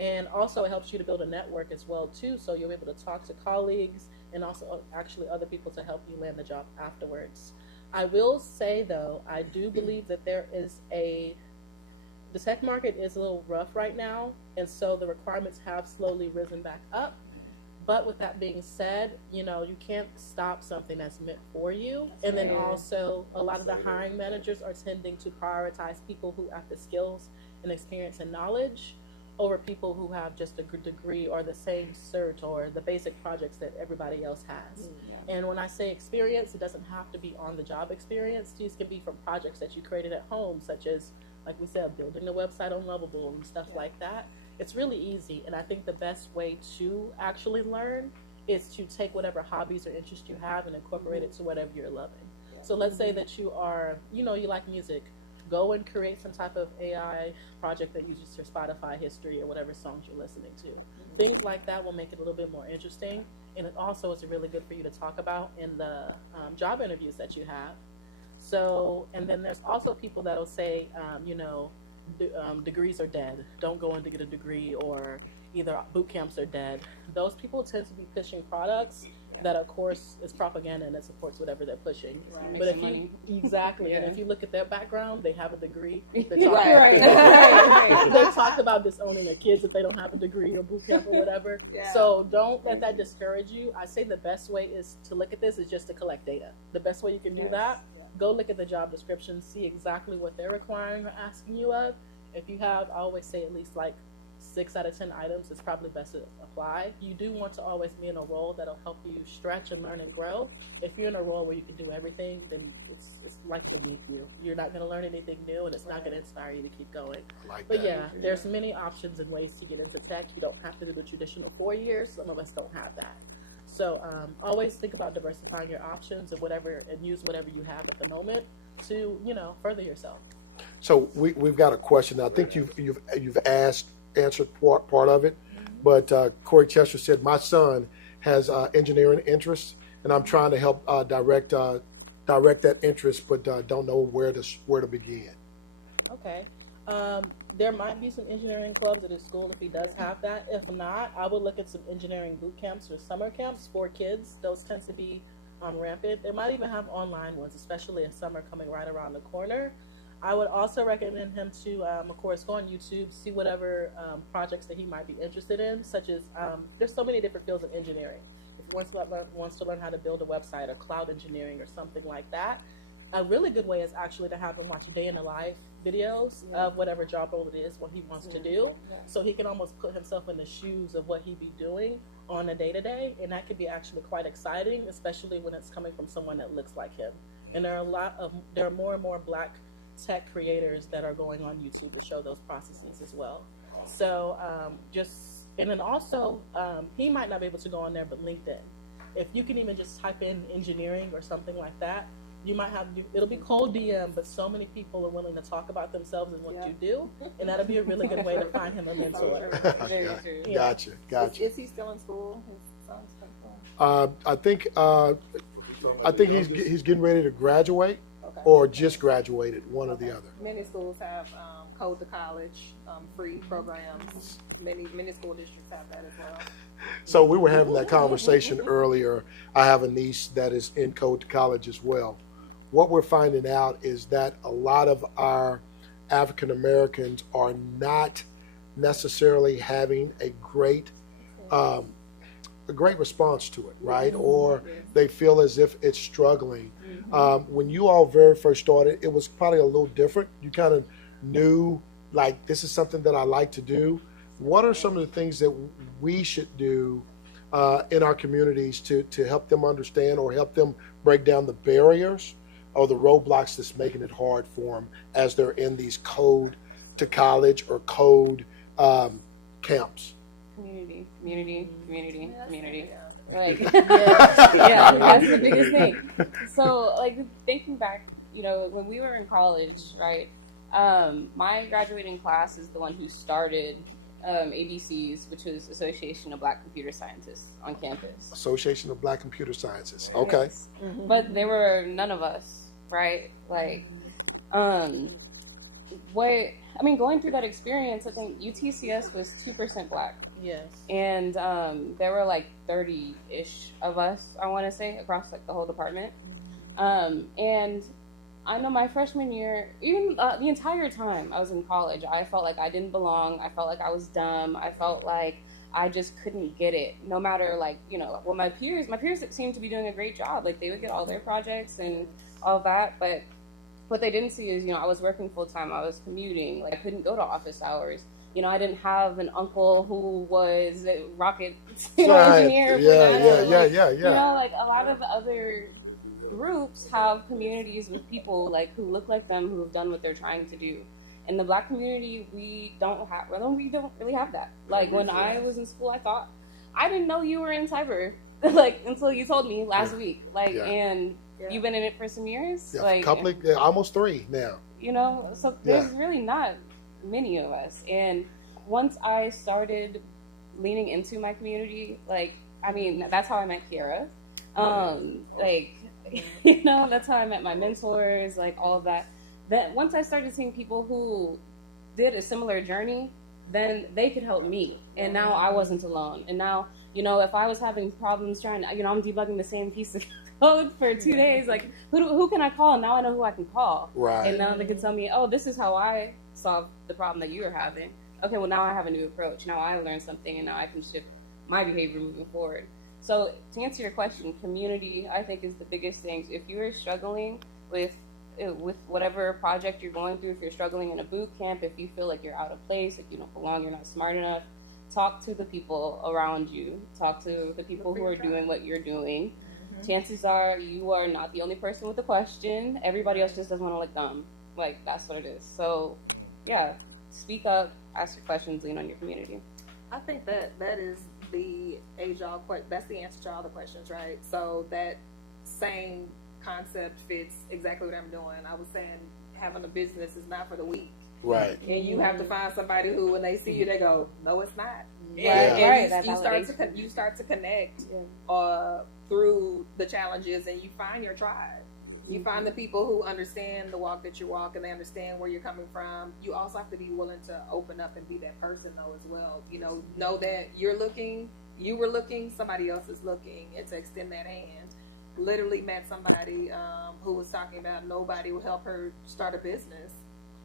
And also it helps you to build a network as well, too, so you'll be able to talk to colleagues and also actually other people to help you land the job afterwards. I will say, though, I do believe that the tech market is a little rough right now, and so the requirements have slowly risen back up. But with that being said, you can't stop something that's meant for you. And then also, a lot of the hiring managers are tending to prioritize people who have the skills and experience and knowledge over people who have just a degree or the same cert or the basic projects that everybody else has. And when I say experience, it doesn't have to be on-the-job experience. These can be from projects that you created at home, such as, like we said, building a website on Lovable and stuff like that. It's really easy, and I think the best way to actually learn is to take whatever hobbies or interests you have and incorporate it to whatever you're loving. So let's say that you are, you like music. Go and create some type of AI project that uses your Spotify history or whatever songs you're listening to. Things like that will make it a little bit more interesting, and it also is really good for you to talk about in the job interviews that you have. So, and then there's also people that will say, degrees are dead. Don't go in to get a degree, or either boot camps are dead. Those people tend to be pushing products that, of course, is propaganda and it supports whatever they're pushing. Right. But if you and if you look at their background, they have a degree. They talk about disowning their kids if they don't have a degree or boot camp or whatever. So don't let that discourage you. I say the best way is to look at this is just to collect data. The best way you can do that, go look at the job description, see exactly what they're requiring or asking you of. If you have, I always say at least like 6 out of 10 items, it's probably best to apply. You do want to always be in a role that'll help you stretch and learn and grow. If you're in a role where you can do everything, then it's like beneath you. You're not going to learn anything new, and it's not going to inspire you to keep going. But there's many options and ways to get into tech. You don't have to do the traditional 4 years. Some of us don't have that. So always think about diversifying your options and use whatever you have at the moment to further yourself. So we've got a question. I think you've answered part of it, but Corey Chester said, my son has engineering interests, and I'm trying to help direct that interest, but don't know where to begin. Okay. There might be some engineering clubs at his school if he does have that. If not, I would look at some engineering boot camps or summer camps for kids. Those tend to be rampant. They might even have online ones, especially in summer coming right around the corner. I would also recommend him to, of course, go on YouTube, see whatever projects that he might be interested in, such as there's so many different fields of engineering. If he wants to learn how to build a website or cloud engineering or something like that, a really good way is actually to have him watch day in the life videos of whatever job role it is, what he wants to do, so he can almost put himself in the shoes of what he'd be doing on a day-to-day, and that could be actually quite exciting, especially when it's coming from someone that looks like him. And there are more and more Black tech creators that are going on YouTube to show those processes as well. So and then also he might not be able to go on there, but LinkedIn. If you can even just type in engineering or something like that, you might it'll be cold DM, but so many people are willing to talk about themselves and what you do, and that'll be a really good way to find him a mentor. Gotcha. Is he still in school? His son's still in school? I think he's getting ready to graduate. Okay. or just graduated, one or the other. Many schools have Code to College, free programs. Many school districts have that as well. So we were having that conversation earlier. I have a niece that is in Code to College as well. What we're finding out is that a lot of our African Americans are not necessarily having a great response to it, right? Or they feel as if it's struggling. When you all very first started, it was probably a little different. You kind of knew, like, this is something that I like to do. What are some of the things that we should do in our communities to help them understand or help them break down the barriers or the roadblocks that's making it hard for them as they're in these Code to College or code camps? Community. Yeah. Like, yeah, that's the biggest thing. So, like, thinking back, when we were in college, right? My graduating class is the one who started ABCs, which is Association of Black Computer Scientists on campus. Association of Black Computer Scientists. Okay. Yes. But there were none of us, right? Like, going through that experience, I think UTCS was 2% Black. Yes. And there were like 30-ish of us, I want to say, across like the whole department. And I know my freshman year, even the entire time I was in college, I felt like I didn't belong. I felt like I was dumb. I felt like I just couldn't get it. No matter my peers seemed to be doing a great job. Like, they would get all their projects and all that. But what they didn't see is, I was working full time. I was commuting. Like, I couldn't go to office hours. I didn't have an uncle who was a rocket engineer. Yeah. Like, a lot of other groups have communities with people like who look like them, who have done what they're trying to do. In the Black community, we don't really have that. Like, when I was in school, I didn't know you were in cyber, like, until you told me last week. Like, and you've been in it for some years. Yeah, like, almost 3 now. So there's really not many of us. And once I started leaning into my community, that's how I met Kierra. That's how I met my mentors, like, all of that. Then once I started seeing people who did a similar journey, then they could help me. And now I wasn't alone. And now, if I was having problems trying to, I'm debugging the same piece of code for 2 days, like, who can I call? Now I know who I can call. Right. And now they can tell me, oh, this is how I solved the problem that you were having. Okay, well, now I have a new approach. Now I learned something, and now I can shift my behavior moving forward. So to answer your question, community, I think, is the biggest thing. If you are struggling with whatever project you're going through, if you're struggling in a boot camp, if you feel like you're out of place, if you don't belong, you're not smart enough, talk to the people around you. Talk to the people who are doing what you're doing. Chances are you are not the only person with a question. Everybody else just doesn't want to look dumb. Like, that's what it is. So, yeah, speak up, ask your questions, lean on your community. I think that is the age-old question. That's the answer to all the questions, right? So that same concept fits exactly what I'm doing. I was saying having a business is not for the weak. Right. And you have to find somebody who, when they see you, they go, "No, it's not." Yeah. You start to connect through the challenges, and you find your tribe. You find the people who understand the walk that you walk, and they understand where you're coming from. You also have to be willing to open up and be that person, though, as well. Know that you were looking, somebody else is looking, and to extend that hand. Literally met somebody who was talking about nobody would help her start a business.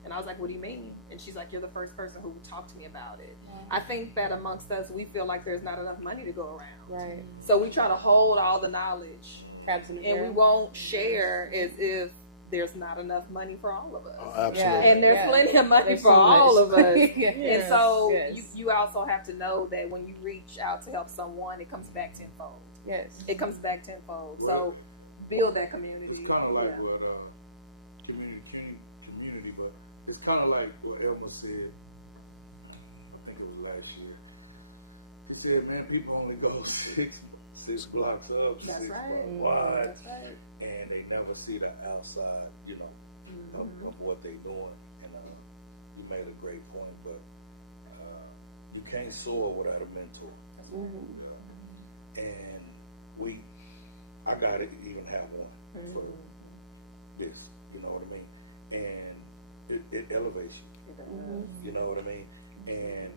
And I was like, what do you mean? And she's like, you're the first person who talked to me about it. I think that amongst us, we feel like there's not enough money to go around. Right. So we try to hold all the knowledge. And we won't share as if there's not enough money for all of us. Oh, absolutely. And there's plenty of money for all of us. And so you also have to know that when you reach out to help someone, it comes back tenfold. Yes. It comes back tenfold. So build that community. It's kind of like what community, but it's kind of like what Elma said. I think it was last year. He said, "Man, people only go six blocks up, That's 6 right. blocks wide, That's right. and they never see the outside, of what they're doing." And you made a great point, but you can't soar without a mentor. And I got to even have one for this. You know what I mean? And it elevates you. You know what I mean? And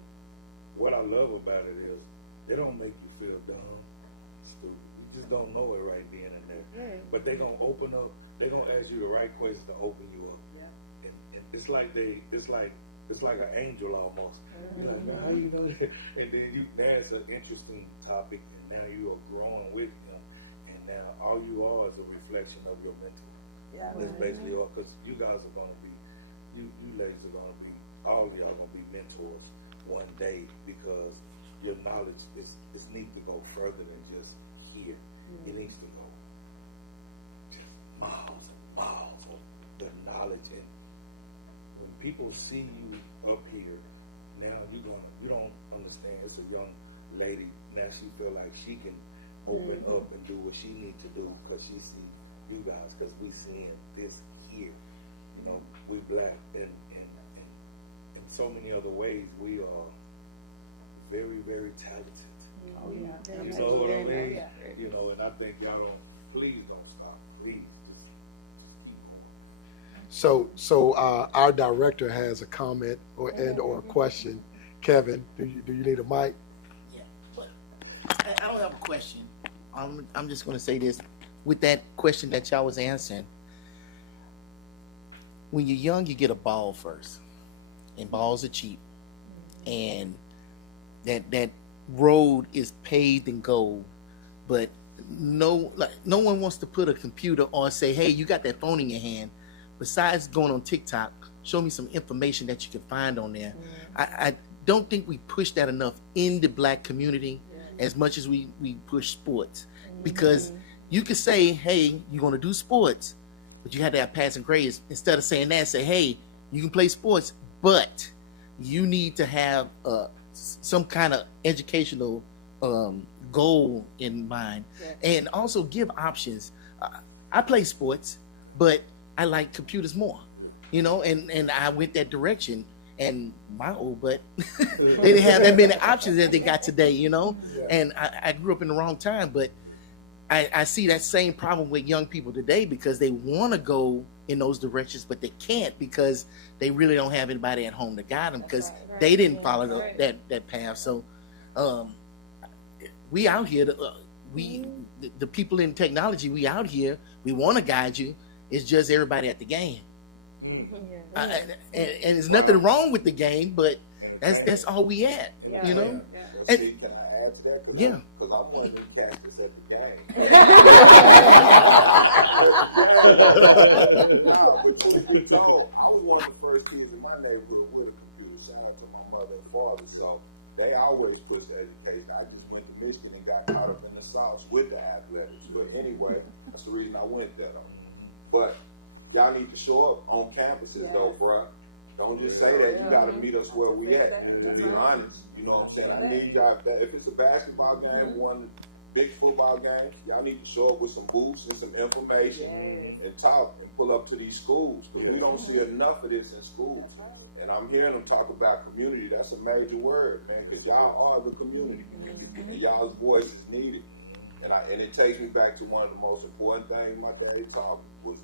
what I love about it is they don't make you feel dumb, stupid. You just don't know it right then and there. But they're gonna open up. They're gonna ask you the right questions to open you up. And it's like it's like an angel almost. You're like, man, how you know that? And then that's an interesting topic, and now you are growing with them, and now all you are is a reflection of your mentor. That's basically all, because you guys are gonna be, you ladies are gonna be, all of y'all gonna be mentors one day, because your knowledge is needs to go further than just here. It needs to go just miles and miles of the knowledge. And when people see you up here, now you don't understand. It's a young lady, now she feel like she can open up and do what she needs to do, because she see you guys, because we seeing this here. You know, we black, and in so many other ways we are very, very talented. Oh yeah. You know what I mean? You know, and I think y'all please don't stop. Please just keep going. So our director has a comment or a question. Kevin, do you need a mic? Yeah, but I don't have a question. I'm just going to say this. With that question that y'all was answering, when you're young, you get a ball first, and balls are cheap, and that road is paved in gold, but no one wants to put a computer or say, hey, you got that phone in your hand. Besides going on TikTok, show me some information that you can find on there. I don't think we push that enough in the black community as much as we push sports, because you could say, hey, you're going to do sports, but you had to have passing grades. Instead of saying that, say, hey, you can play sports, but you need to have some kind of educational goal in mind, and also give options. I play sports, but I like computers more, you know, and I went that direction. And my old butt, they didn't have that many options that they got today, you know. And I grew up in the wrong time, but I see that same problem with young people today, because they want to go in those directions, but they can't, because they really don't have anybody at home to guide them, because they didn't follow that path. So we out here, the people in technology, we out here, we want to guide you. It's just everybody at the game. And there's nothing wrong with the game, but that's all we at, you know. And, see, can I ask that? Yeah. Because I'm one of them cats that's at the game. I was one of the first kids in my neighborhood with a computer. Shout out to my mother and father. So they always push education. I just went to Michigan and got caught up in the South with the athletics. But anyway, that's the reason I went there. But y'all need to show up on campuses, though, bruh. Don't just say that. You got to meet us where we at. To be honest, you know what I'm saying? I need y'all. If it's a basketball game, one big football game, y'all need to show up with some booths and some information and talk and pull up to these schools, because we don't see enough of this in schools. And I'm hearing them talk about community. That's a major word, man, because y'all are the community. And y'all's voice is needed. And it takes me back to one of the most important things my daddy taught me was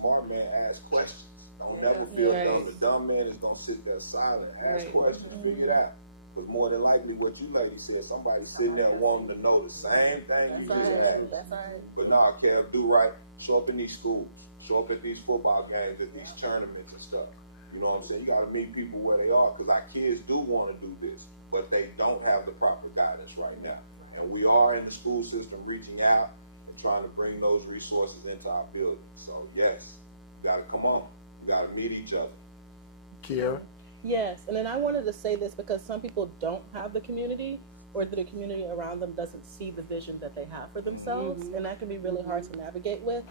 smart man ask questions. Don't never feel dumb. The dumb man is going to sit there silent, ask questions, figure it out. But more than likely, what you ladies said, somebody's sitting there wanting to know the same thing you just asked. That's all right. But nah, Kev, do right. Show up in these schools. Show up at these football games, at these tournaments and stuff. You know what I'm saying? You got to meet people where they are, because our kids do want to do this, but they don't have the proper guidance right now. And we are in the school system reaching out and trying to bring those resources into our buildings. So yes, you got to come on. You got to meet each other. Kierra? Yes, and then I wanted to say this because some people don't have the community, or the community around them doesn't see the vision that they have for themselves, and that can be really hard to navigate with.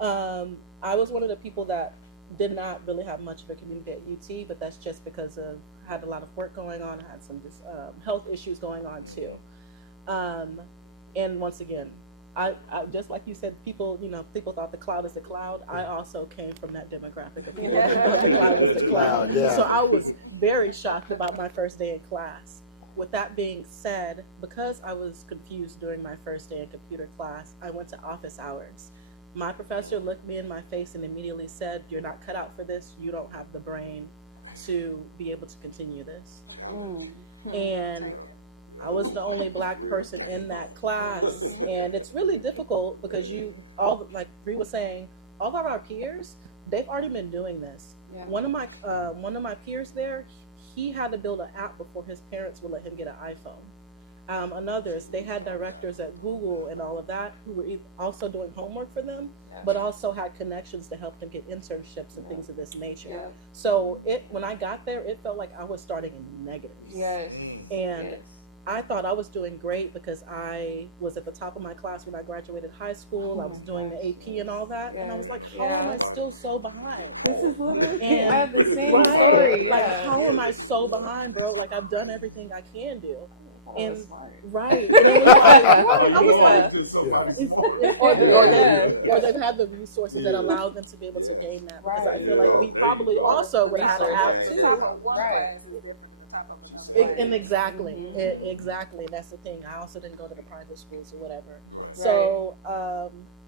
I was one of the people that did not really have much of a community at UT, but that's just because of had a lot of work going on, had some health issues going on too. And once again, I just like you said, people thought the cloud is the cloud. I also came from that demographic of people who thought the cloud was the cloud. So I was very shocked about my first day in class. With that being said, because I was confused during my first day in computer class, I went to office hours. My professor looked me in my face and immediately said, "You're not cut out for this. You don't have the brain to be able to continue this." And I was the only black person in that class, and it's really difficult because like Bree was saying, all of our peers, they've already been doing this. Yeah. One of my peers there, he had to build an app before his parents would let him get an iPhone. And others, they had directors at Google and all of that who were also doing homework for them, but also had connections to help them get internships and things of this nature. Yeah. So when I got there, it felt like I was starting in negatives. Yes. And Yes. I thought I was doing great because I was at the top of my class when I graduated high school. I was doing the AP and all that. And I was like, how am I still so behind? This is literally, And- I have the same Right. story. Like, Yeah. how am I so behind, bro? Like, I've done everything I can do. Oh, And that's smart. right. And it was like, I was like, Yeah. or they've had the resources that allow them to be able to gain that. Because I feel like we probably also would have had an app too. Right. And exactly. That's the thing. I also didn't go to the private schools or whatever. So,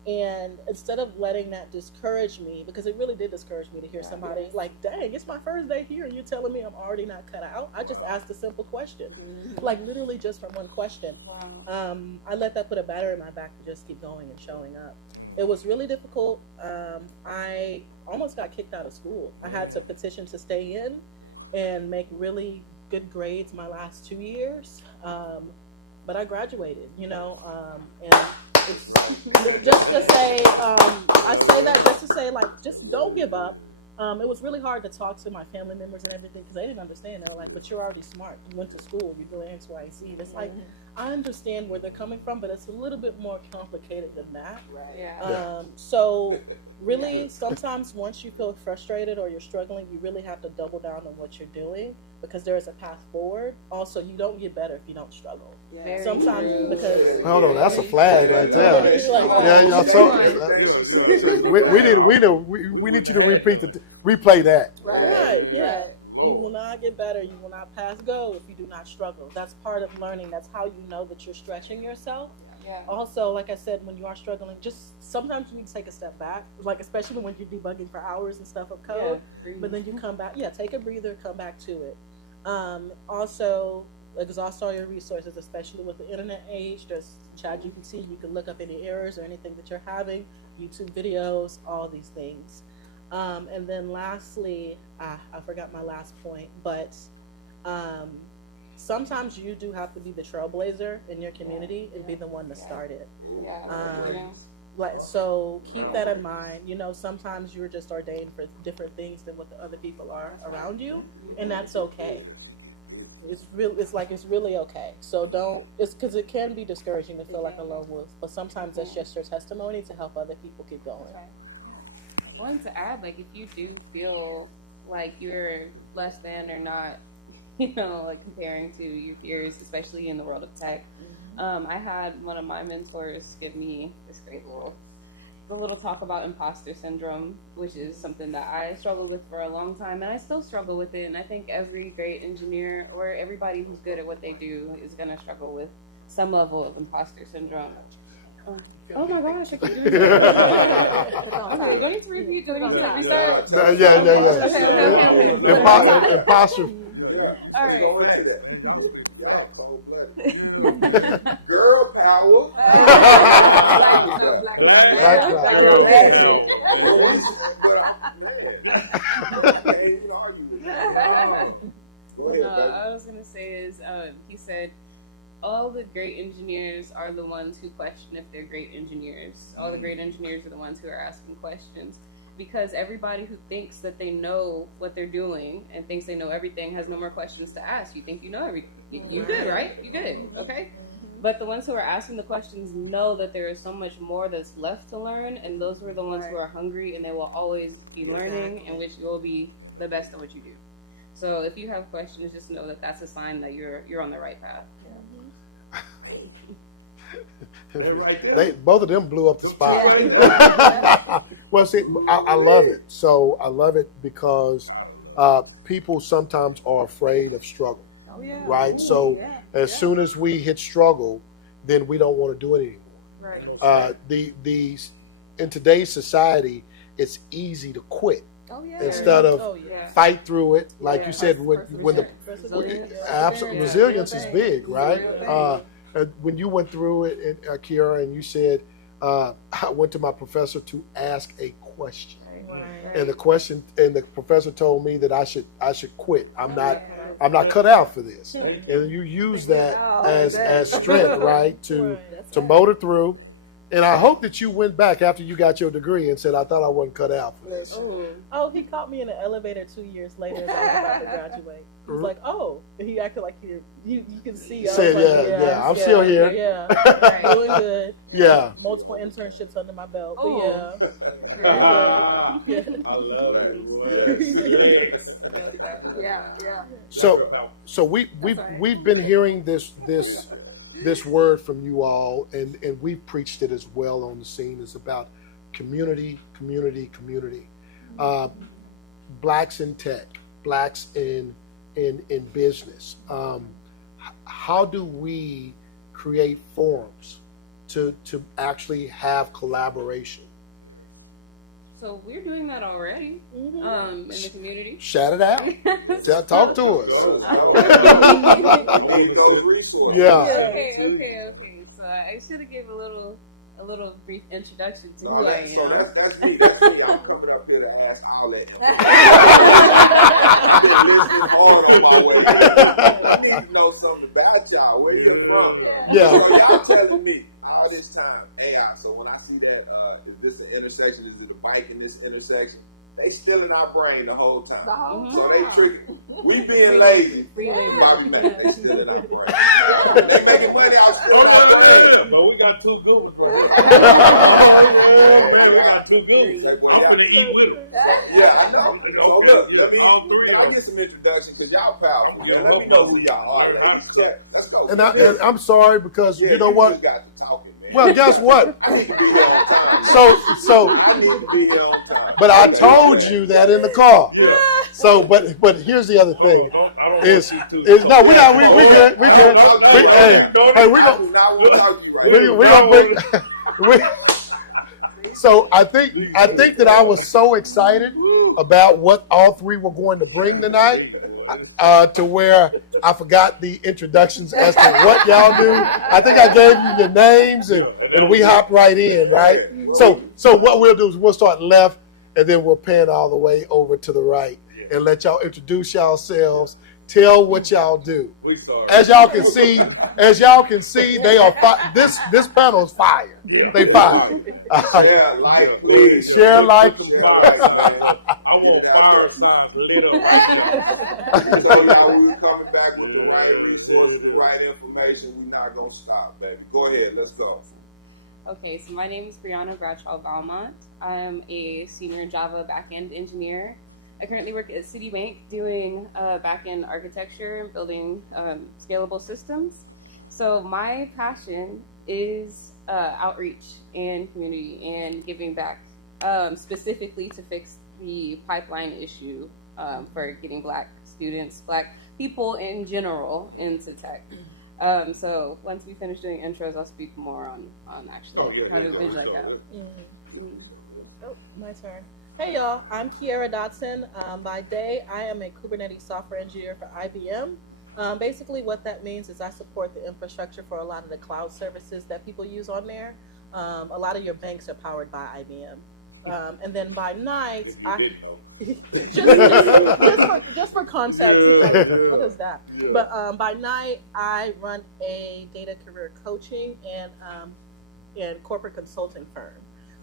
and instead of letting that discourage me, because it really did discourage me to hear somebody like, dang, it's my first day here and you're telling me I'm already not cut out. I just asked a simple question, like literally just from one question. Wow. I let that put a battery in my back to just keep going and showing up. It was really difficult. I almost got kicked out of school. I had to petition to stay in and make really good grades my last 2 years. But I graduated, and it's just to say, I say that just to say, like, just don't give up. It was really hard to talk to my family members and everything because they didn't understand. They were like, but you're already smart. You went to school. You're doing X, Y, Z. And it's like, I understand where they're coming from, but it's a little bit more complicated than that. Yeah. So really, sometimes once you feel frustrated or you're struggling, you really have to double down on what you're doing because there is a path forward. Also, you don't get better if you don't struggle. Very Sometimes true. because Hold on, that's a flag right there. Yeah, y'all. We need you to replay that. right, yeah. You will not get better. You will not pass go if you do not struggle. That's part of learning. That's how you know that you're stretching yourself. Yeah. Also, like I said, when you are struggling, just sometimes you need to take a step back, like especially when you're debugging for hours and stuff of code. Yeah. But then you come back, take a breather, come back to it. Also, exhaust all your resources, especially with the internet age. There's ChatGPT. You can look up any errors or anything that you're having, YouTube videos, all these things. And then lastly, I forgot my last point, but sometimes you do have to be the trailblazer in your community and be the one to start it. So keep that in mind. Sometimes you're just ordained for different things than what the other people are around you, and that's okay. It's really okay. So it's because it can be discouraging to feel like a lone wolf, but sometimes that's just your testimony to help other people keep going. I wanted to add, like, if you do feel like you're less than or not, like comparing to your peers, especially in the world of tech, I had one of my mentors give me this great little talk about imposter syndrome, which is something that I struggled with for a long time, and I still struggle with it. And I think every great engineer or everybody who's good at what they do is going to struggle with some level of imposter syndrome. Oh my gosh, I keep doing that. Okay, do I need to repeat? Do I need to restart? Yeah. Okay. Imposter. All right. Girl power. I was gonna say is he said all the great engineers are the ones who question if they're great engineers. All the great engineers are the ones who are asking questions, because everybody who thinks that they know what they're doing and thinks they know everything has no more questions to ask. You think you know everything. You good, right? You good, okay? But the ones who are asking the questions know that there is so much more that's left to learn, and those are the ones who are hungry, and they will always be learning, in which you will be the best at what you do. So if you have questions, just know that that's a sign that you're on the right path. Both of them blew up the spot. Well, see, I love it. So I love it because people sometimes are afraid of struggle, right? So as soon as we hit struggle, then we don't want to do it anymore. Right. The in today's society, it's easy to quit Oh yeah. instead of Oh yeah. fight through it. Like you said, when the Resilience. absolute resilience is big, right? Real thing. When you went through it, Kierra, and you said, I went to my professor to ask a question, and the professor told me that I should quit. I'm not cut out for this, and you use that as strength, right, to motor through. And I hope that you went back after you got your degree and said, I thought I wasn't cut out for this. Oh, he caught me in the elevator 2 years later as I was about to graduate. He was like, oh. And he acted like you can see. I Said, was like, I'm still here. Yeah. Doing good. Yeah. Multiple internships under my belt. But Oh. yeah. I love that. Yeah. So we've been hearing this word from you all, and we've preached it as well on the scene. It's about community. Blacks in tech, blacks in business. How do we create forums to actually have collaboration? So we're doing that already in the community. Shout it out. Talk to us. Need those resources. Yeah. Okay. So I should have gave a little brief introduction to who I am. So that's me. I'm coming up here to ask all that. I need to know something about y'all. Where you from? Yeah. So y'all telling me all this time AI. So when I see that this intersection is the bike in this intersection, they still in our brain the whole time. So they tricking. We being lazy. Free labor. Bobby Mack, they still in our brain. They making money out still in our brain. But we got two good ones. We got two good ones. I'm gonna eat with them. Yeah, I know. So look, can I get some introduction? Because y'all powerful, man. Let me know who y'all are, ladies. Let's go. And I'm sorry because you know what? Just got to talking, man. Well, guess what? I need to be here on time. So I need to be here on time. but I told you that in the car. So but here's the other thing. Is no, we good. We gonna bring. So I think that I was so excited about what all three were going to bring tonight, to where I forgot the introductions as to what y'all do. I think I gave you your names and we hopped right in, right? So what we'll do is we'll start left and then we'll pan all the way over to the right and let y'all introduce yourselves. Tell what y'all do. As y'all can see, they are this panel is fire. Yeah. They fire. Share, like, please. Share, like. I want fire signs lit up. So now we're coming back with the right resources, the right information. We're not gonna stop, baby. Go ahead, let's go. Okay, so my name is Brianna Bradshaw Valmont. I'm a senior Java backend engineer. I currently work at Citibank doing back-end architecture and building scalable systems. So my passion is outreach and community and giving back, specifically to fix the pipeline issue for getting Black students, Black people in general into tech. So once we finish doing intros, I'll speak more on actually how to visualize that. Oh, my turn. Hey y'all, I'm Kierra Dotson. By day, I am a Kubernetes software engineer for IBM. Basically what that means is I support the infrastructure for a lot of the cloud services that people use on there. A lot of your banks are powered by IBM. And then by night, just for context, it's like, what is that? But by night, I run a data career coaching and corporate consulting firm.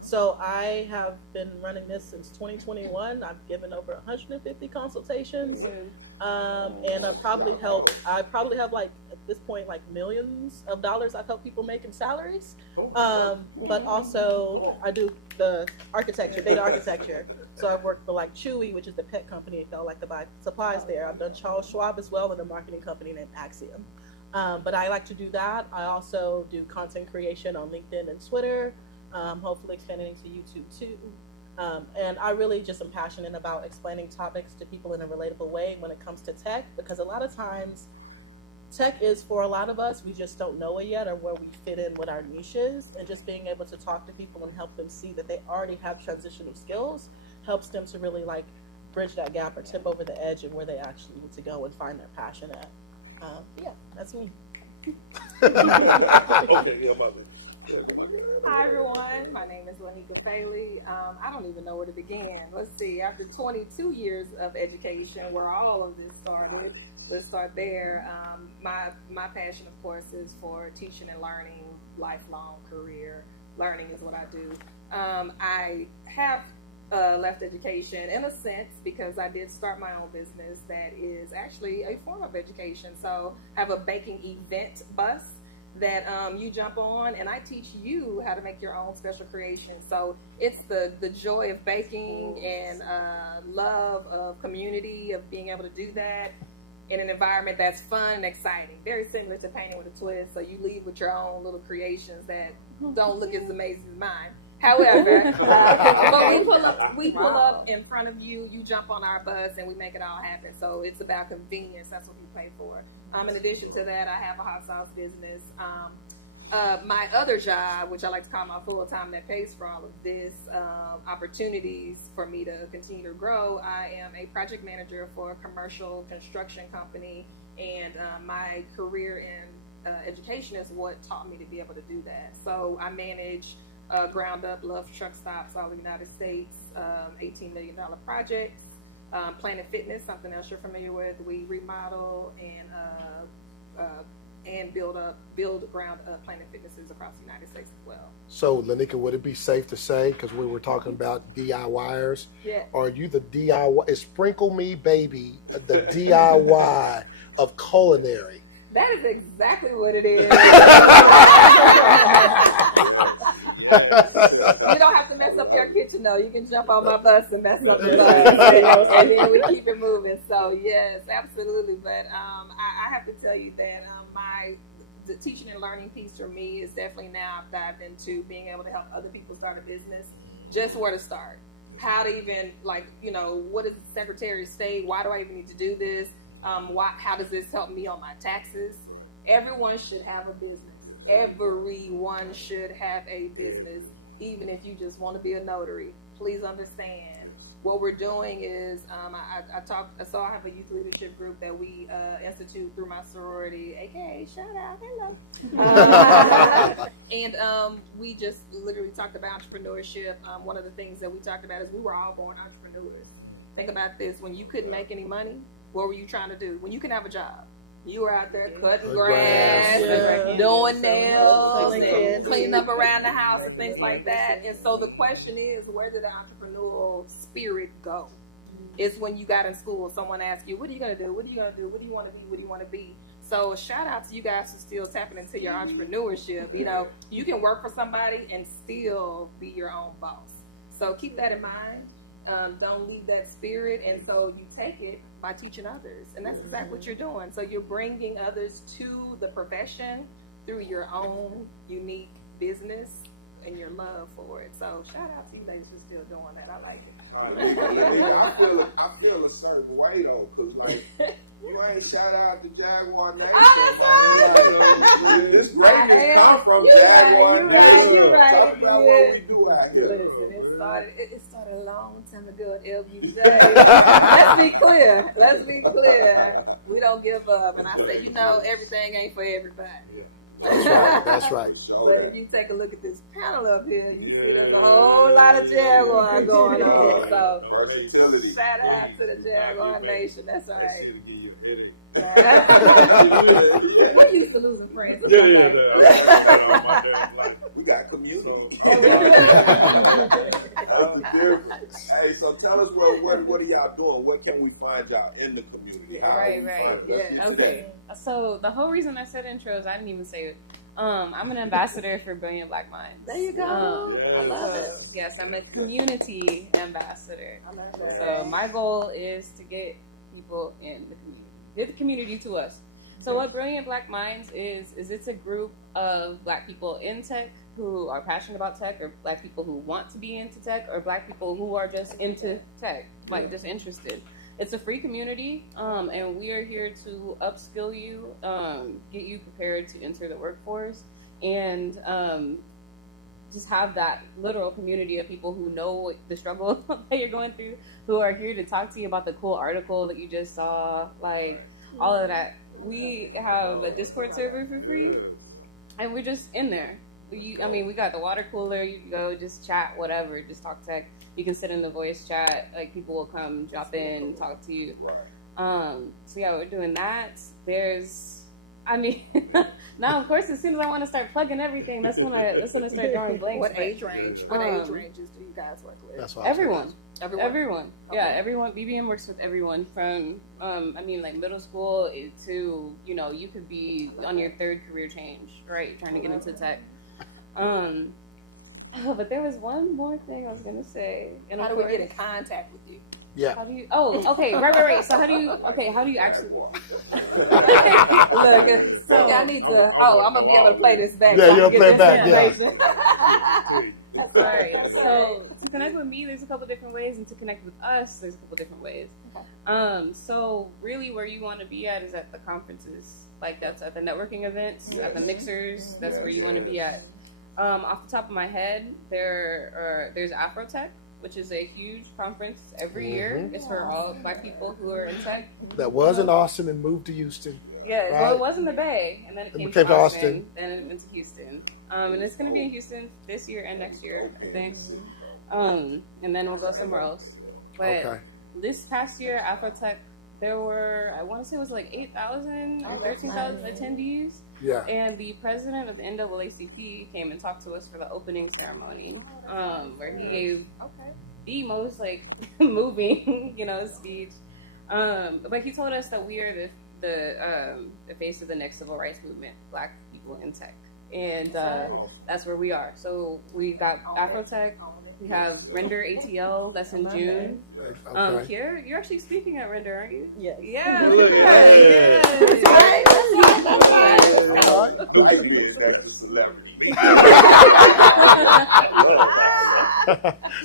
So I have been running this since 2021. I've given over 150 consultations, and I probably have like at this point like millions of dollars I've helped people make in salaries. But also I do the architecture, data architecture. So I've worked for like Chewy, which is the pet company if y'all like to buy supplies there. I've done Charles Schwab as well in a marketing company named Axiom. But I like to do that. I also do content creation on LinkedIn and Twitter. Hopefully expanding into YouTube too. And I really just am passionate about explaining topics to people in a relatable way when it comes to tech, because a lot of times tech is for a lot of us. We just don't know it yet or where we fit in with our niches. And just being able to talk to people and help them see that they already have transitional skills helps them to really like bridge that gap or tip over the edge of where they actually need to go and find their passion at. Yeah, that's me. Okay, yeah, about that. Hi everyone, my name is Lanika Faley. I don't even know where to begin. Let's see, after 22 years of education, where all of this started, let's start there. My passion, of course, is for teaching and learning, lifelong career. Learning is what I do. I have left education in a sense because I did start my own business that is actually a form of education. So I have a baking event bus that you jump on, and I teach you how to make your own special creation. So it's the joy of baking and love of community, of being able to do that in an environment that's fun and exciting. Very similar to painting with a twist. So you leave with your own little creations that don't look as amazing as mine. However, but we pull up in front of you, you jump on our bus, and we make it all happen. So it's about convenience. That's what we pay for. In addition to that, I have a hot sauce business. My other job, which I like to call my full-time, that pays for all of this, opportunities for me to continue to grow. I am a project manager for a commercial construction company, and my career in education is what taught me to be able to do that. So I manage ground up love truck stops all over the United States, $18 million projects. Planet Fitness, something else you're familiar with. We remodel and build ground up Planet Fitnesses across the United States as well. So, Lanika, would it be safe to say, because we were talking about DIYers, Yeah. are you the DIY, is Sprinkle Me Baby the DIY of culinary? That is exactly what it is. You don't have to mess up your kitchen though. You can jump on my bus and mess up the bus, and then we keep it moving. So yes, absolutely. But I have to tell you that the teaching and learning piece for me is definitely now I've dived into being able to help other people start a business. Just where to start, how to even what is the Secretary of State? Why do I even need to do this? How does this help me on my taxes? Everyone should have a business. Everyone should have a business, even if you just want to be a notary. Please understand what we're doing is I have a youth leadership group that we institute through my sorority, aka shout out, hello. And we just literally talked about entrepreneurship. One of the things that we talked about is we were all born entrepreneurs. Think about this: when you couldn't make any money, what were you trying to do? When you could have a job, you were out there cutting grass, doing nails, and cleaning up around the house and things like that. And so the question is, where did the entrepreneurial spirit go? It's when you got in school, someone asked you, what are you going to do? What are you going to do? What do you want to be? What do you want to be? So shout out to you guys for still tapping into your entrepreneurship. You can work for somebody and still be your own boss. So keep that in mind. Don't leave that spirit, and so you take it by teaching others, and that's exactly what you're doing. So you're bringing others to the profession through your own unique business and your love for it. So shout out to you ladies for still doing that. I like it. I feel a certain way though, cause like you ain't shout out to Jaguar Nation. Oh, that's right. This greatness come from Jaguar Nation. You're right. Talk about what we do out here. Listen, it started a long time ago at LBJ. Let's be clear. We don't give up. And I say, everything ain't for everybody. That's right. But if you take a look at this panel up here, you see there's a whole lot of Jaguar going on. So shout out to the Jaguar Nation. That's right. We're used to losing friends. We got community. Hey, so tell us what are y'all doing? What can we find y'all in the community? Right. Yeah. Okay. So the whole reason I said intros, I didn't even say it. I'm an ambassador for Brilliant Black Minds. There you go. I love it. Yes, I'm a community ambassador. I love that. So my goal is to get people in the community, get the community to us. So what Brilliant Black Minds is it's a group of Black people in tech who are passionate about tech, or Black people who want to be into tech, or Black people who are just into tech, like just interested. It's a free community, and we are here to upskill you, get you prepared to enter the workforce, and just have that literal community of people who know the struggle that you're going through, who are here to talk to you about the cool article that you just saw, like all of that. We have a Discord server for free, and we're just in there. We got the water cooler. You can go just chat, whatever, just talk tech. You can sit in the voice chat. Like, people will come, drop in, talk to you. So yeah, we're doing that. Now of course, as soon as I want to start plugging everything, that's when I start drawing blanks. What age range? What age ranges do you guys work with? That's what Everyone. Everyone. Yeah, Okay. everyone. BBM works with everyone from, like middle school to, you could be on your third career change, right? Trying to get into tech. But there was one more thing I was gonna say. And How of do we get in course- contact with you? Yeah. How do you? Oh, okay, right. So how do you actually? Look, so I need to. Oh, I'm gonna be able to play this back. Yeah, so I you'll can play get it this back, information. That's all right. So to connect with me, there's a couple different ways, and to connect with us, there's a couple different ways. Okay. So really, where you want to be at is at the conferences, like that's at the networking events, at the mixers. That's where you want to be at. Off the top of my head, there's Afrotech, which is a huge conference every year. It's for all Black people who are in tech. That was in Austin and moved to Houston. Yeah, well, Right. it was in the Bay, and then it came became to Austin, Austin. then it went to Houston. And it's going to be in Houston this year and next year, I think. And then we'll go somewhere else. But Okay. this past year, Afrotech, there were, I want to say it was like 8,000 or 13,000 attendees. Yeah. And the president of the NAACP came and talked to us for the opening ceremony, where he gave the most moving, speech. But he told us that we are the face of the next civil rights movement, Black people in tech, and that's where we are. So we got Afrotech. We have Render ATL, that's in June. Okay. Kierra, you're actually speaking at Render, aren't you? Yes. Yeah. Look at Yes. All right. I be a next celebrity.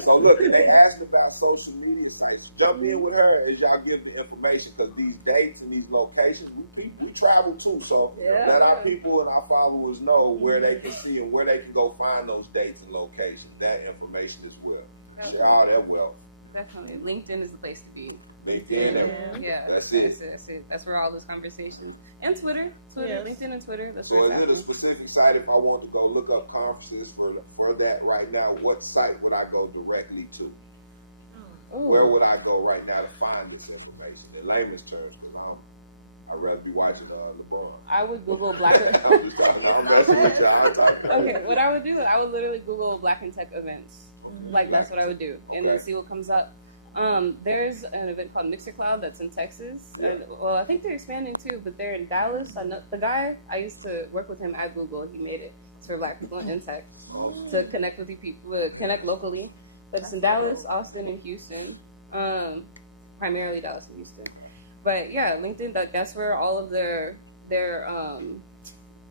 So look, they asked about social media sites. Jump in with her as y'all give the information, because these dates and these locations, we travel too. So let our people and our followers know where they can see and where they can go find those dates and locations. That information as well. Share all that wealth. Definitely. LinkedIn is the place to be. LinkedIn, and Yeah. That's it. That's it. That's where all those conversations. And Twitter. Yes. LinkedIn and Twitter. That's So where is it's it a happening. specific site if I want to go look up conferences for that right now? What site would I go directly to? Where would I go right now to find this information? In layman's terms, because I'd rather be watching LeBron. I would Google Black. I'm just talking, I'm messing with y'all. Okay, what I would do, I would literally Google Black and Tech events. Like, that's what I would do, and then see what comes up. There's an event called Mixer Cloud that's in Texas. Well, I think they're expanding too, but they're in Dallas. I know the guy, I used to work with him at Google. He made it. It's for Black people in tech to connect with the people, connect locally. But it's in Dallas, Austin, and Houston. Primarily Dallas and Houston. But yeah, LinkedIn. That's where all of their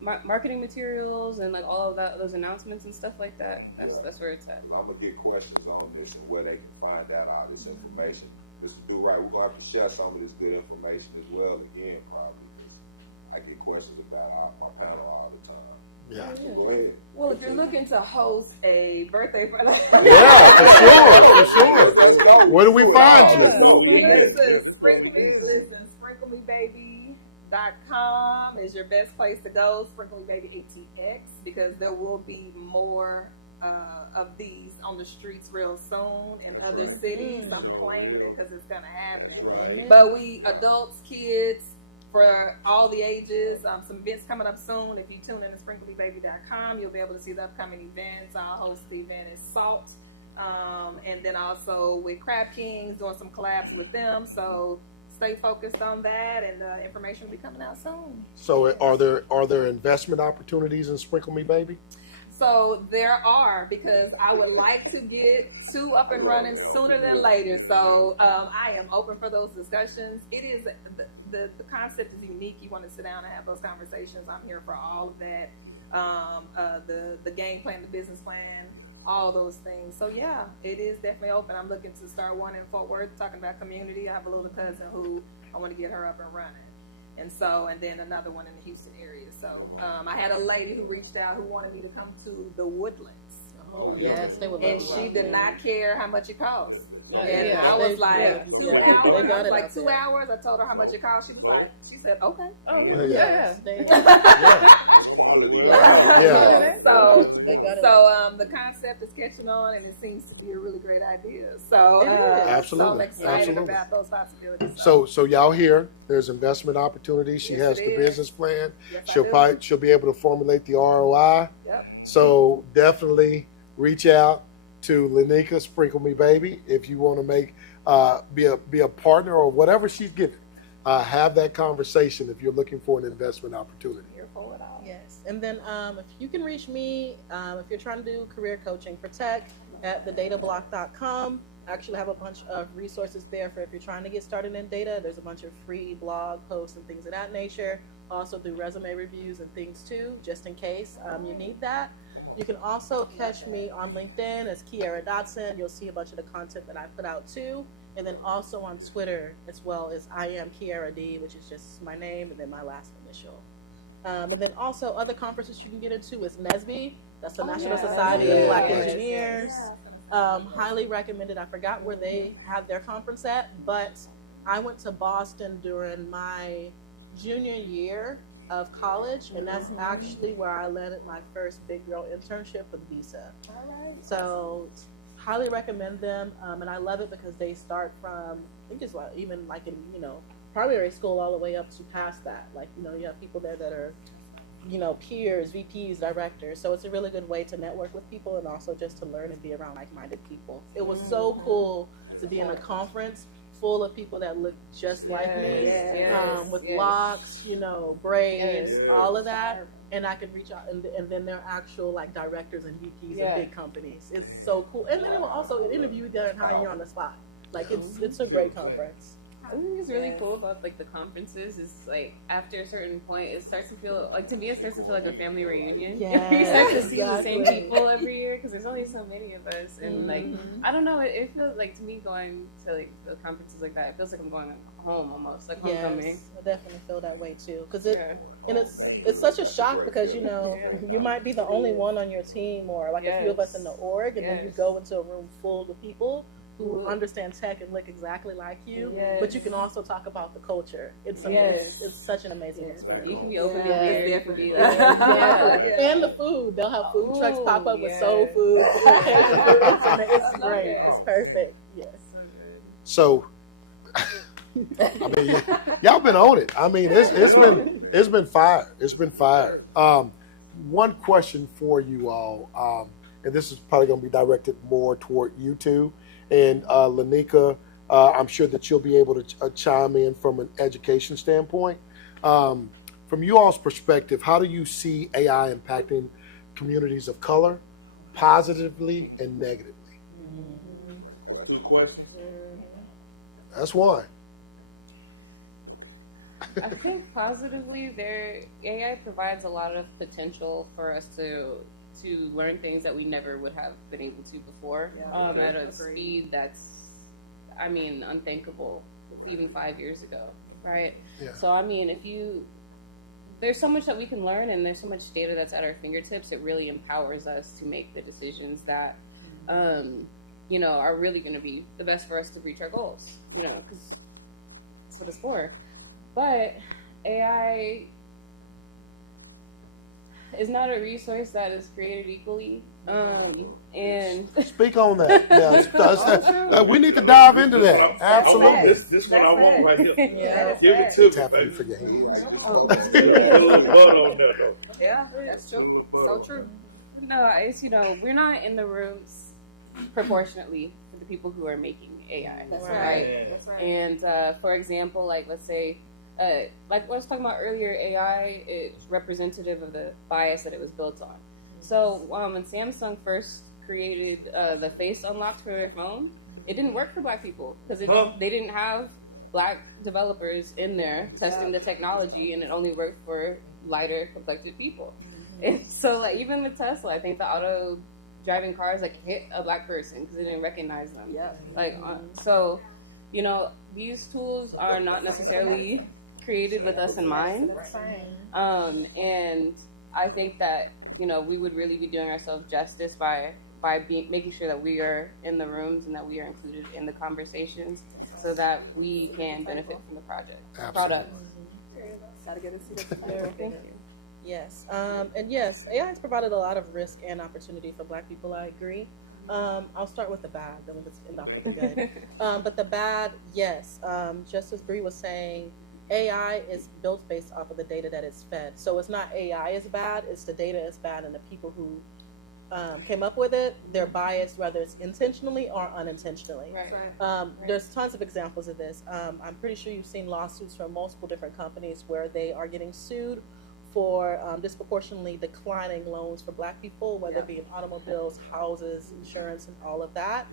marketing materials and like all of those announcements and stuff like that. That's where it's at. I'm gonna get questions on this and where they can find out all this information. Just to do right, we're gonna have to share some of this good information as well again, probably. Because I get questions about my panel all the time. Yeah. So go ahead. Well, if you're looking to host a birthday party, Yeah, for sure. Let's go. Where do we find you? Let's go. sprinklemebaby.com is your best place to go. Sprinkle Me Baby ATX, because there will be more of these on the streets real soon in other cities. I'm claiming it because it's gonna happen. Right. But we adults, kids, for all the ages. Some events coming up soon. If you tune in to sprinklemebaby.com, you'll be able to see the upcoming events. I'll host the event at Salt. And then also with Crab Kings, doing some collabs with them. So stay focused on that, and information will be coming out soon. So are there investment opportunities in Sprinkle Me Baby? So there are, because I would like to get 2 up and running sooner than later. So I am open for those discussions. It is the concept is unique. You want to sit down and have those conversations. I'm here for all of that. The game plan, the business plan, all those things. So yeah, it is definitely open. I'm looking to start one in Fort Worth, talking about community. I have a little cousin who I want to get her up and running. And then another one in the Houston area. So I had a lady who reached out who wanted me to come to the Woodlands. Oh, yes, they would love And to she love did you. not care how much it cost. Yeah, And yeah, I was they- like, yeah, 2 yeah. hours. They got I was it like out 2 there. hours. I told her how much it cost. She said, okay. Oh, Yeah. Yes, they, Yeah. So they got it. So the concept is catching on, and it seems to be a really great idea. So It is. so I'm Absolutely. excited Absolutely. about those possibilities. So y'all hear there's investment opportunities. She Yes, has it the is. business plan. Yes, I She'll be able to formulate the ROI. Yep. So definitely reach out to Lanika, Sprinkle Me Baby, if you want to make be a partner or whatever she's giving. Have that conversation if you're looking for an investment opportunity. Here for it all. Yes, and then if you can reach me, if you're trying to do career coaching for tech, at thedatablock.com. I actually have a bunch of resources there for if you're trying to get started in data. There's a bunch of free blog posts and things of that nature. Also do resume reviews and things too, just in case you need that. You can also catch me on LinkedIn as Kierra Dotson. You'll see a bunch of the content that I put out too. And then also on Twitter as well as I am Kierra D, which is just my name and then my last initial. And then also other conferences you can get into is NSBE. That's the National Society of Black Engineers. Highly recommended. I forgot where they have their conference at, but I went to Boston during my junior year of college, and that's actually where I landed my first big girl internship with Visa. All right. So highly recommend them, and I love it because they start from, I think it's like, even like in, primary school all the way up to past that. Like, you have people there that are, peers, VPs, directors. So it's a really good way to network with people and also just to learn and be around like-minded people. It was so cool to be in a conference full of people that look just like me, with locks, braids, all of that. And I could reach out, and then they're actual like directors and VPs of big companies. It's so cool. And then they will also interview you there and hire you on the spot. Like it's a great conference. I think it's really cool about like the conferences is like after a certain point it starts to feel like, to me it starts to feel like a family reunion. Yes, You start to see the same exactly. people every year because there's only so many of us, and like I don't know, it feels like to me going to like the conferences like that, it feels like I'm going home almost, like homecoming. Yes, I definitely feel that way too. Because and it's such a shock because you might be the only one on your team or like a few of us in the org, and then you go into a room full of people who understand tech and look exactly like you, but you can also talk about the culture. It's it's such an amazing experience. You can be open Yes, and be Exactly. And the food. They'll have food trucks pop up with soul food. It's great. It's perfect. Yes. So, I mean, y'all been on it. I mean, it's been fire. It's been fire. One question for you all, and this is probably going to be directed more toward you two. And Lanika, I'm sure that you'll be able to chime in from an education standpoint. From you all's perspective, how do you see AI impacting communities of color, positively and negatively? Good question. That's one. I think positively, AI provides a lot of potential for us to learn things that we never would have been able to before, at a speed that's, unthinkable even 5 years ago, right? Yeah. So, there's so much that we can learn, and there's so much data that's at our fingertips. It really empowers us to make the decisions that, are really going to be the best for us to reach our goals, because that's what it's for. But AI is not a resource that is created equally, and Speak on that. Yeah, we need to dive into that. Absolutely. This one I want right here. Yeah. Give it to me, Tap baby. in for your hands. Put a little butt on there, though. Yeah, that's true. So true. no, it's we're not in the rooms proportionately for the people who are making AI. That's right? right. That's right. And for example, like let's say, like what I was talking about earlier, AI is representative of the bias that it was built on. So when Samsung first created the face unlocks for their phone, it didn't work for Black people because they didn't have Black developers in there testing the technology, and it only worked for lighter complected people. And so, like even with Tesla, I think the driving cars like hit a black person because they didn't recognize them. Yeah. Like so, you know, these tools are not necessarily created with us in mind. And I think that, you know, we would really be doing ourselves justice by making sure that we are in the rooms and that we are included in the conversations so that we can benefit from the product. Gotta get a seat at the Thank table. you. Yes, and yes, AI has provided a lot of risk and opportunity for Black people. I agree. I'll start with the bad, then we'll just end off with the good. But the bad, yes, just as Bree was saying, AI is built based off of the data that it's fed. So it's not AI is bad, it's the data is bad, and the people who came up with it, they're biased, whether it's intentionally or unintentionally. Right. There's tons of examples of this. I'm pretty sure you've seen lawsuits from multiple different companies where they are getting sued for disproportionately declining loans for Black people, whether it be in automobiles, houses, insurance, and all of that,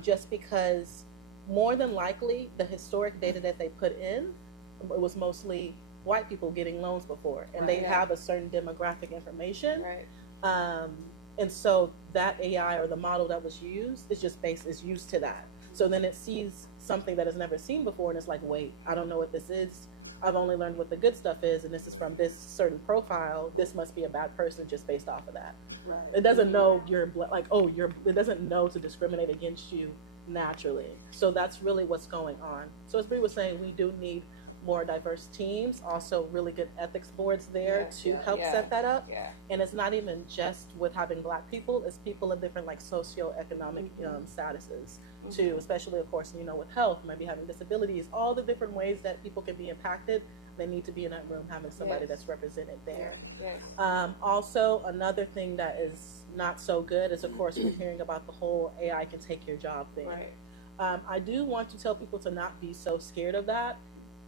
just because more than likely the historic data that they put in, it was mostly white people getting loans before, and they have a certain demographic information. Right. And so that AI or the model that was used is used to that. So then it sees something that it's never seen before, and it's like, wait, I don't know what this is. I've only learned what the good stuff is, and this is from this certain profile. This must be a bad person just based off of that. Right. It doesn't know it doesn't know to discriminate against you naturally. So that's really what's going on. So as Bree was saying, we do need more diverse teams, also really good ethics boards there to help set that up. Yeah. And it's not even just with having Black people, it's people of different like socioeconomic statuses too, especially of course, you know, with health, maybe having disabilities, all the different ways that people can be impacted. They need to be in that room having somebody that's represented there. Yes. Also, another thing that is not so good is of course we're hearing about the whole AI can take your job thing. Right. I do want to tell people to not be so scared of that.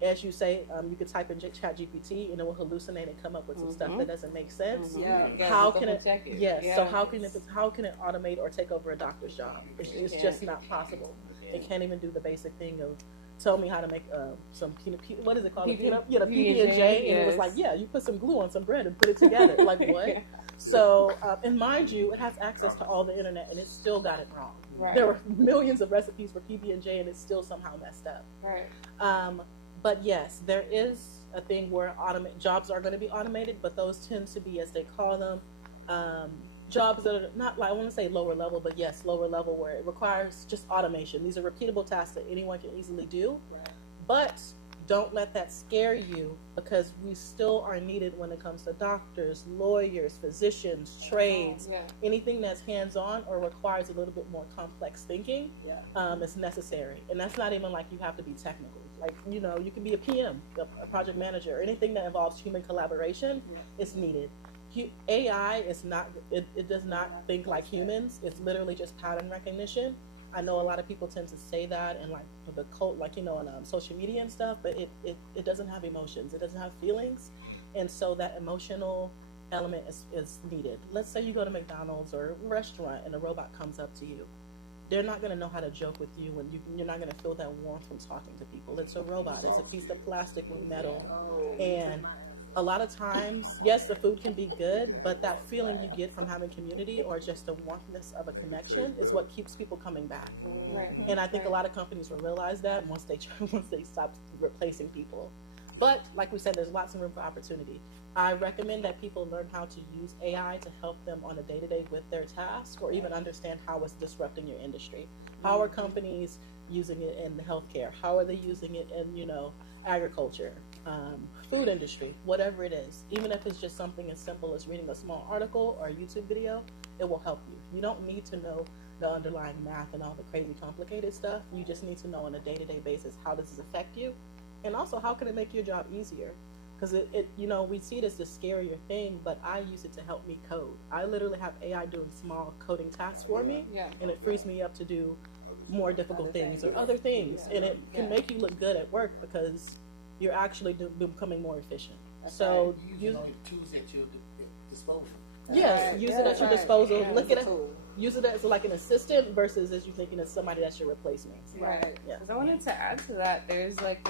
As you say, you could type in ChatGPT and it will hallucinate and come up with some stuff that doesn't make sense. Yeah. How can it? Check it? Yes. Yeah. So how can it automate or take over a doctor's job? It's just not possible. It can't even do the basic thing of tell me how to make some what is it called? PB&J. And it was like, you put some glue on some bread and put it together. Like what? So, and mind you, it has access to all the internet and it still got it wrong. Right. There were millions of recipes for PB&J and it's still somehow messed up. Right. But yes, there is a thing where jobs are going to be automated, but those tend to be, as they call them, jobs that are not, like, I want to say lower level, but yes, lower level where it requires just automation. These are repeatable tasks that anyone can easily do. Right. But don't let that scare you, because we still are needed when it comes to doctors, lawyers, physicians, trades, anything that's hands-on or requires a little bit more complex thinking is necessary. And that's not even like you have to be technical. Like, you know, you can be a PM, a project manager, or anything that involves human collaboration is needed. AI is not, it does not think like humans. It's literally just pattern recognition. I know a lot of people tend to say that and like the cult, like, you know, on social media and stuff, but it doesn't have emotions. It doesn't have feelings. And so that emotional element is needed. Let's say you go to McDonald's or a restaurant and a robot comes up to you. They're not going to know how to joke with you, and you're not going to feel that warmth from talking to people. It's a robot. It's a piece of plastic with metal. And a lot of times, yes, the food can be good, but that feeling you get from having community or just the warmthness of a connection is what keeps people coming back. Right. And I think a lot of companies will realize that once they stop replacing people. But like we said, there's lots of room for opportunity. I recommend that people learn how to use AI to help them on a day-to-day with their task, or even understand how it's disrupting your industry. How are companies using it in healthcare? How are they using it in, you know, agriculture, food industry, whatever it is? Even if it's just something as simple as reading a small article or a YouTube video, it will help you. You don't need to know the underlying math and all the crazy complicated stuff. You just need to know on a day-to-day basis, how does this affect you? And also, how can it make your job easier? Because it, you know, we see it as the scarier thing, but I use it to help me code. I literally have AI doing small coding tasks for me, and it frees me up to do more difficult things or other things. And it can make you look good at work because you're actually becoming more efficient. So use tools at your disposal. Yes, use it at your disposal. Look at it. Use it as like an assistant versus as you thinking as somebody that's your replacement. Right. Yeah. Because I wanted to add to that. There's like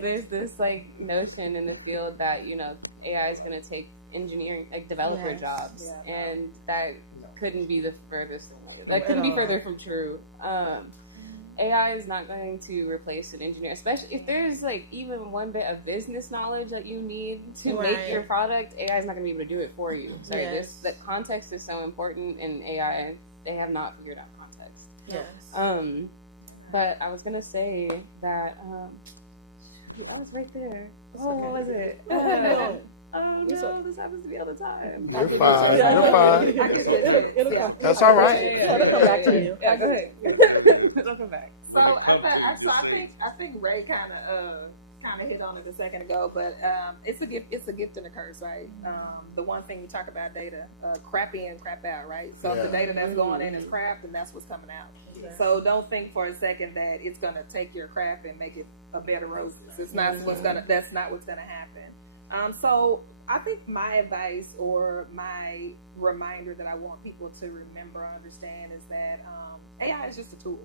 there's this like notion in the field that, you know, AI is going to take engineering, like developer jobs, and that couldn't be the furthest away. That couldn't be further from true. AI is not going to replace an engineer, especially if there's like even one bit of business knowledge that you need to make your product. AI is not going to be able to do it for you. Sorry, the context is so important in AI. They have not figured out context. Yes. But I was gonna say that I was right there. What was it? Oh no, this happens to me all the time. You're fine. You're fine. It'll come. That's all right. It'll come back to you. Yeah, go ahead. It'll come back. So I think Ray kind of hit on it a second ago, but it's a gift and a curse, right? The one thing we talk about data, crap in, crap out, right? So if the data that's going in is crap, then that's what's coming out. So don't think for a second that it's gonna take your crap and make it a bed of roses. It's not that's not what's gonna happen. So I think my advice or my reminder that I want people to remember, understand, is that AI is just a tool.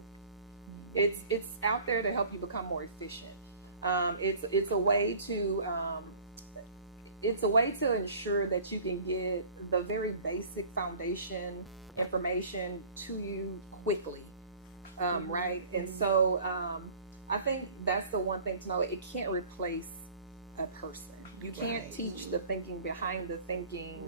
It's out there to help you become more efficient. It's a way to ensure that you can get the very basic foundation information to you quickly, right? And so I think that's the one thing to know. It can't replace a person. You can't teach the thinking behind the thinking,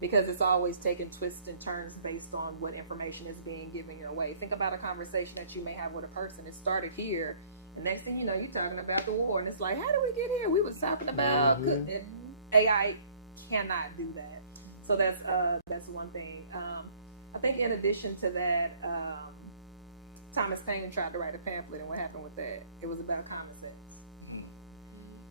because it's always taking twists and turns based on what information is being given your way. Think about a conversation that you may have with a person. It started here. The next thing you know, you're talking about the war, and it's like, how did we get here? We was talking about and AI cannot do that. So that's one thing. I think in addition to that, Thomas Paine tried to write a pamphlet, and what happened with that? It was about common sense.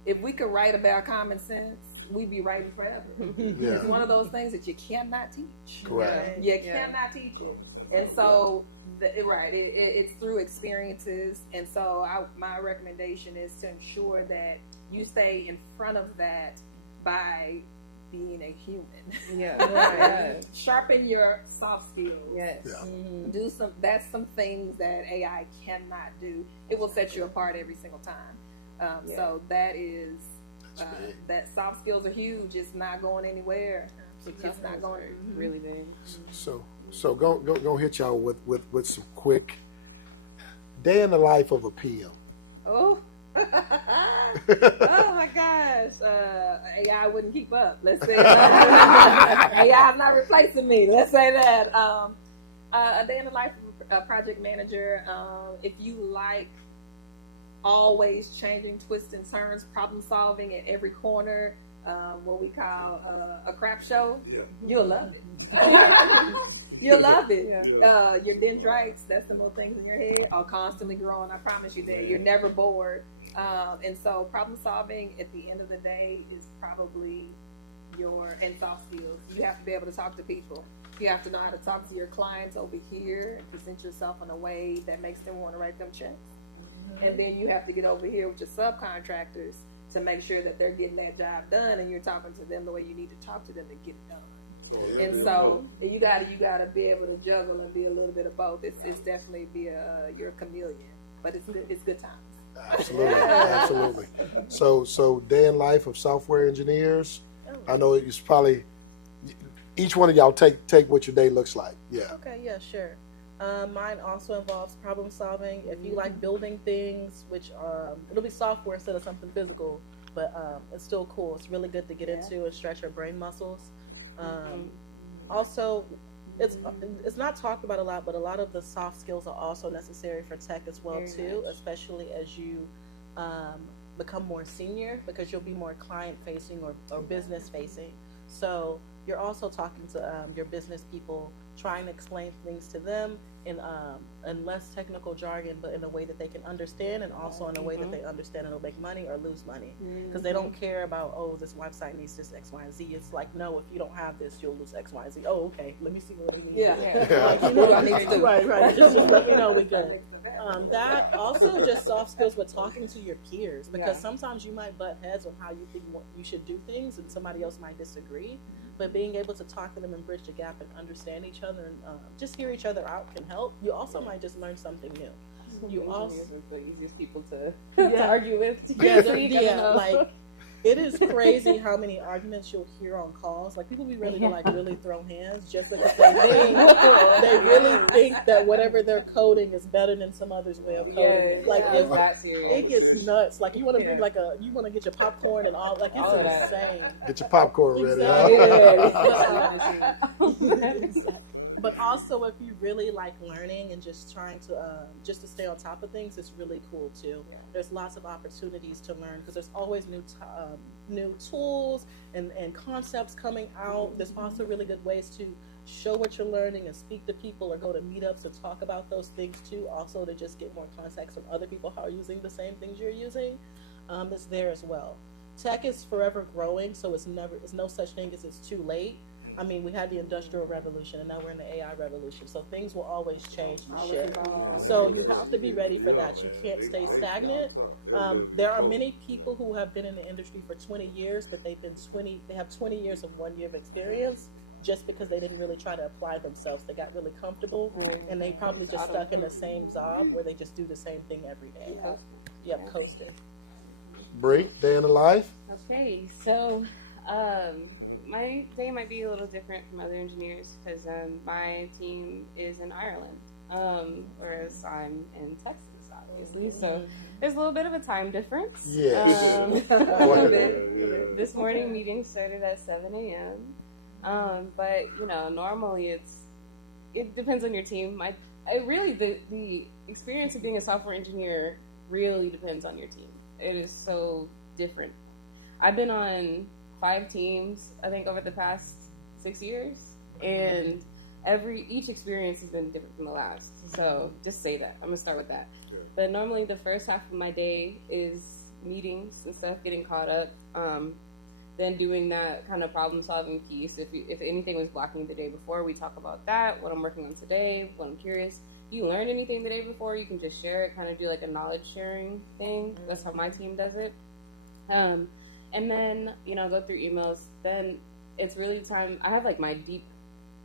If we could write about common sense, we'd be writing forever. It's one of those things that you cannot teach. Correct. You cannot teach it. And so, it's through experiences. And so my recommendation is to ensure that you stay in front of that by being a human. Sharpen your soft skills. Do some things that AI cannot do. It will set you apart every single time. So that is that soft skills are huge. It's not going anywhere. It's not going really big. So go hit y'all with some quick day in the life of a PM. Oh. Oh my gosh. AI wouldn't keep up. Let's say that. AI is not replacing me. Let's say that. A day in the life of a project manager. If you like always changing, twists and turns, problem solving at every corner, what we call a crap show, you'll love it. You'll love it. Your dendrites, that's the little things in your head, are constantly growing. I promise you that. You're never bored. And so problem solving at the end of the day is probably and soft skills. You have to be able to talk to people. You have to know how to talk to your clients over here and present yourself in a way that makes them want to write them checks. And then you have to get over here with your subcontractors to make sure that they're getting that job done, and you're talking to them the way you need to talk to them to get it done. And so you gotta be able to juggle and be a little bit of both. It's definitely you're a chameleon, but it's good times. Absolutely. So day in life of software engineers. I know it's probably each one of y'all take what your day looks like. Okay, sure. Mine also involves problem solving. If you like building things, which it'll be software instead of something physical, but it's still cool. It's really good to get into and stretch your brain muscles. Also, it's not talked about a lot, but a lot of the soft skills are also necessary for tech as well too, especially as you become more senior, because you'll be more client facing or business facing. So you're also talking to your business people, trying to explain things to them in less technical jargon, but in a way that they can understand, and also in a way that they understand and will make money or lose money. Because they don't care about, oh, this website needs this X, Y, and Z. It's like, no, if you don't have this, you'll lose X, Y, and Z. Oh, okay, let me see what I need. Like, you know what I need to do. Right. Just let me know we're good. That also just soft skills with talking to your peers, because sometimes you might butt heads on how you think you should do things, and somebody else might disagree. But being able to talk to them and bridge the gap and understand each other and just hear each other out can help. You also might just learn something new. You also the easiest people to argue with. Like It is crazy how many arguments you'll hear on calls. Like people be ready to like really throw hands just because they really think that whatever they're coding is better than some other's way of coding. Like it gets nuts. Like you want to bring you want to get your popcorn and all. Like it's insane. Get your popcorn ready. Exactly. But also, if you really like learning and just trying to just to stay on top of things, it's really cool too. There's lots of opportunities to learn because there's always new tools and concepts coming out. There's also really good ways to show what you're learning and speak to people or go to meetups and talk about those things too. Also, to just get more context from other people how are using the same things you're using. It's there as well. Tech is forever growing, so it's no such thing as it's too late. I mean, we had the Industrial Revolution, and now we're in the AI revolution. So things will always change and shift. So you have to be ready for that. You can't stay stagnant. There are many people who have been in the industry for 20 years, but they have 20 years of 1 year of experience just because they didn't really try to apply themselves. They got really comfortable, and they probably just stuck in the same job where they just do the same thing every day. Yep, coasted. Bree, day in the life. Okay, so my day might be a little different from other engineers because my team is in Ireland, whereas I'm in Texas, obviously. So there's a little bit of a time difference. Yes. This morning meeting started at 7 a.m. But normally it depends on your team. The experience of being a software engineer really depends on your team. It is so different. I've been on 5 teams, I think, over the past 6 years, and each experience has been different from the last. So just say that. I'm gonna start with that. Sure. But normally the first half of my day is meetings and stuff, getting caught up, then doing that kind of problem solving piece. If anything was blocking the day before, we talk about that, what I'm working on today, what I'm curious. You learned anything the day before, you can just share it, kind of do like a knowledge sharing thing. That's how my team does it. And then, go through emails. Then it's really time. I have like my deep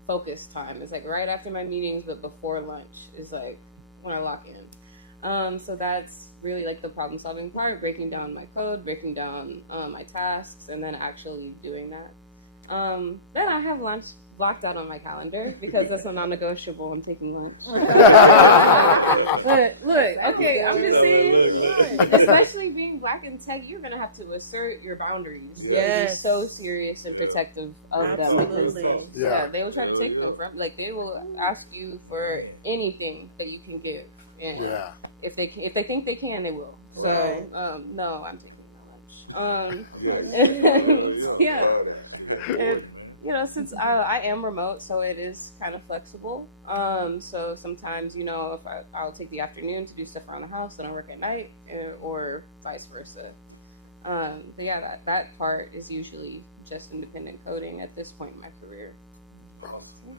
focus time. It's like right after my meetings, but before lunch is like when I lock in. So that's really like the problem solving part, breaking down my code, breaking down my tasks, and then actually doing that. Then I have lunch blocked out on my calendar because that's a non-negotiable. I'm taking lunch. Look, okay, I'm just saying, especially being black in tech, you're going to have to assert your boundaries. Yes. Be so serious and protective of them because they will try to take them from, like, they will ask you for anything that you can give. And if they think they can, they will. So, no, I'm taking my lunch. And, since I am remote, so it is kind of flexible. So sometimes, if I'll take the afternoon to do stuff around the house and I work at night, or vice versa. But that part is usually just independent coding at this point in my career.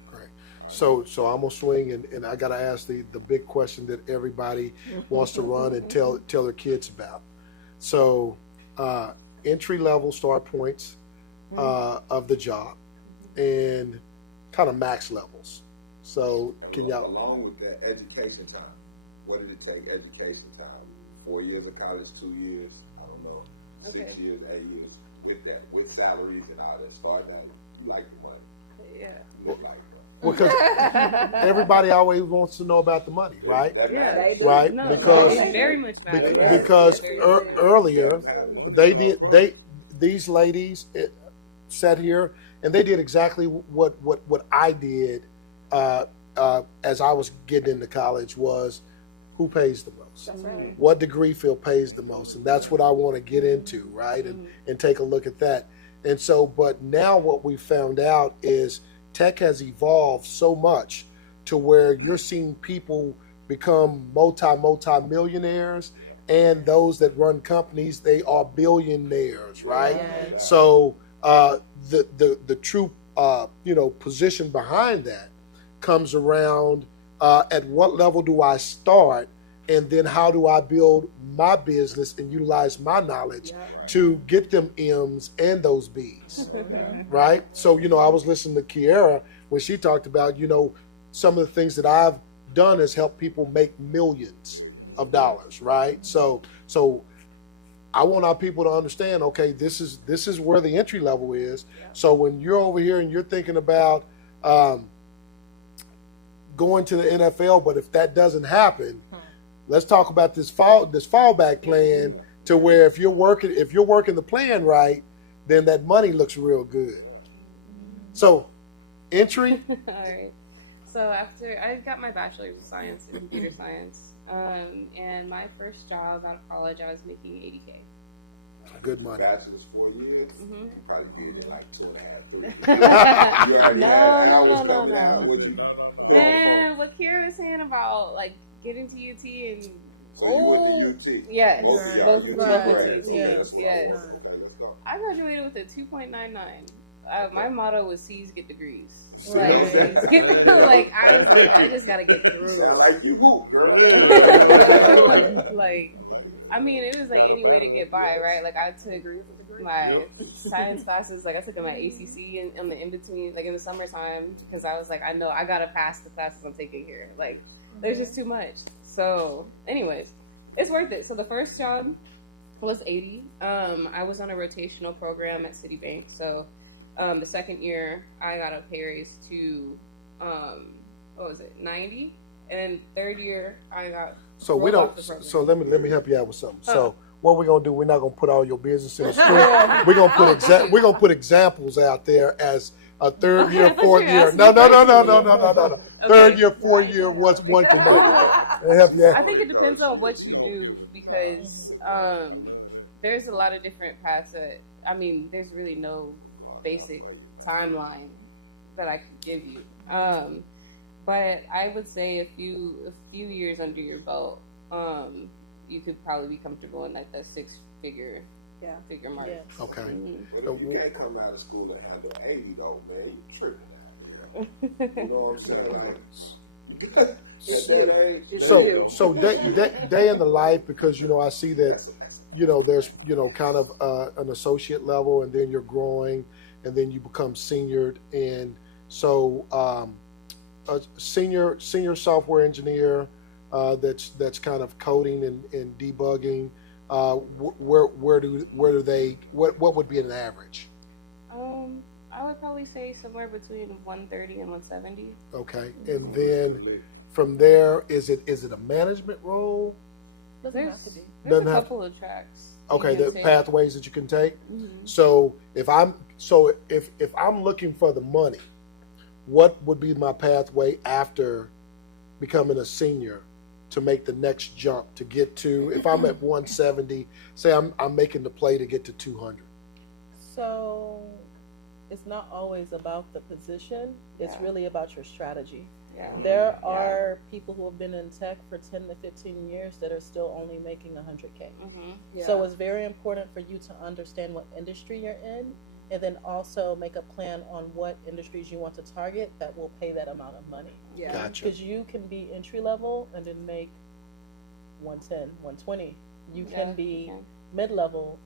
Great. So I'm gonna swing and I gotta ask the big question that everybody wants to run and tell their kids about. So entry level start points of the job and kind of max levels. So can y'all along with that education time? What did it take education time? 4 years of college, 2 years, I don't know, 6 years, 8 years with that, with salaries and all that. Start down, you like the money. Yeah. You just like it. Because everybody always wants to know about the money, right? Yeah, they do. Right? No, because it very much matters. because earlier these ladies sat here and they did exactly what I did as I was getting into college was who pays the most. That's right. What degree field pays the most, and that's what I want to get into, right? And take a look at that. And so, but now what we found out is tech has evolved so much to where you're seeing people become multi-millionaires, and those that run companies, they are billionaires, right? Yes. So the true position behind that comes around at what level do I start, and then how do I build my business and utilize my knowledge to get them M's and those B's, right? So, I was listening to Kierra when she talked about, some of the things that I've done has helped people make millions of dollars, right? So I want our people to understand, okay, this is where the entry level is. So when you're over here and you're thinking about going to the NFL, but if that doesn't happen, let's talk about this fallback plan to where if you're working the plan right, then that money looks real good. So entry. All right. So after I got my bachelor's of science in computer science, and my first job out of college, I was making $80K. Good money. Bachelor's 4 years. Mhm. You probably did it like 2.5, 3. You already No, had no, hours no, coming no. out. Would you? Man, what Kierra was saying about like getting to UT and So you went to UT. yes, Both of y'all. both UT went grad. to Okay, UT. Yes. Yes. Okay, let's go. I graduated with a 2.99. My motto was C's get degrees. See Like, what I'm saying? like I was like, I just gotta get through. Sound like you hoop, girl. Like, I mean, it was like any way to get by, right? Like I took my science classes, like I took my ACC in the in between, like in the summertime, because I was like, I know I gotta pass the classes I'm taking here. Like, there's just too much. So, anyways, it's worth it. So the first job was 80. I was on a rotational program at Citibank. So the second year, I got a pay raise to what was it, 90, and third year I got. So we rolled don't. off the program. So let me help you out with something. So what we're gonna do? We're not gonna put all your business in the street. We're gonna put examples out there as a third Okay, year, I thought fourth you were year. asking No. me. Third year, fourth year. What's one can make? Let help you I out. think it depends on what you do because there's a lot of different paths that, I mean, there's really no basic timeline that I could give you. But I would say a few years under your belt, you could probably be comfortable in like the figure mark. Yeah. Okay. Mhm. But if you can't come out of school and handle 80 though, man, you tripping out there. You know what I'm saying? Like, So day in the life, because I see that there's kind of an associate level, and then you're growing, and then you become senior, and so a senior software engineer that's kind of coding and debugging. What would be an average? I would probably say somewhere between 130 and 170. Okay, and then from there, is it a management role? Doesn't have to be. There's Doesn't a have- couple of tracks. Okay, you can the take. pathways that you can take. Mhm. So if I'm looking for the money, what would be my pathway after becoming a senior to make the next jump to get to? If I'm at 170, say I'm making the play to get to 200. So it's not always about the position. It's Yeah. really about your strategy. Yeah. There are people who have been in tech for 10 to 15 years that are still only making 100K. Mm-hmm. So it's very important for you to understand what industry you're in, and then also make a plan on what industries you want to target that will pay that amount of money. Yeah. Gotcha. Because you can be entry level and then make 110, 120. You can be mid level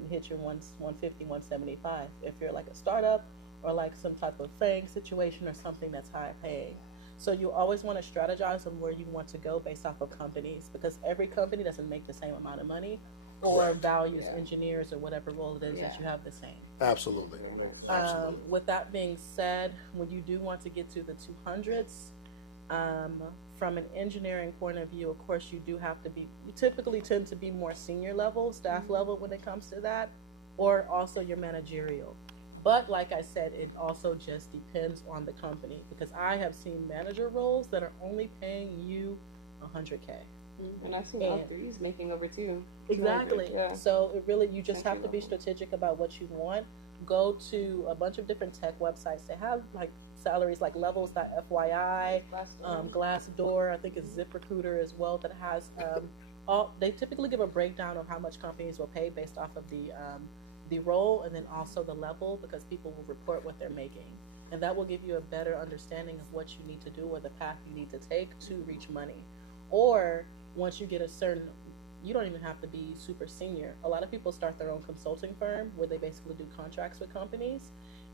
and hit your 150, 175 if you're like a startup or like some type of FANG situation or something that's high paying. So you always want to strategize on where you want to go based off of companies, because every company doesn't make the same amount of money or values engineers or whatever role it is that you have the same. Absolutely. With that being said, when you do want to get to the 200s, from an engineering point of view, of course, you typically tend to be more senior level, staff level when it comes to that, or also your managerial. But like I said, it also just depends on the company, because I have seen manager roles that are only paying you 100K. And I've seen L3s making over 200. Exactly. Yeah. So you just have to be strategic about what you want. Go to a bunch of different tech websites. They have like salaries like levels.fyi, Glassdoor, I think it's ZipRecruiter as well, that has they typically give a breakdown of how much companies will pay based off of the role and then also the level, because people will report what they're making. And that will give you a better understanding of what you need to do or the path you need to take to reach money. Or once you get a certain, you don't even have to be super senior. A lot of people start their own consulting firm where they basically do contracts with companies.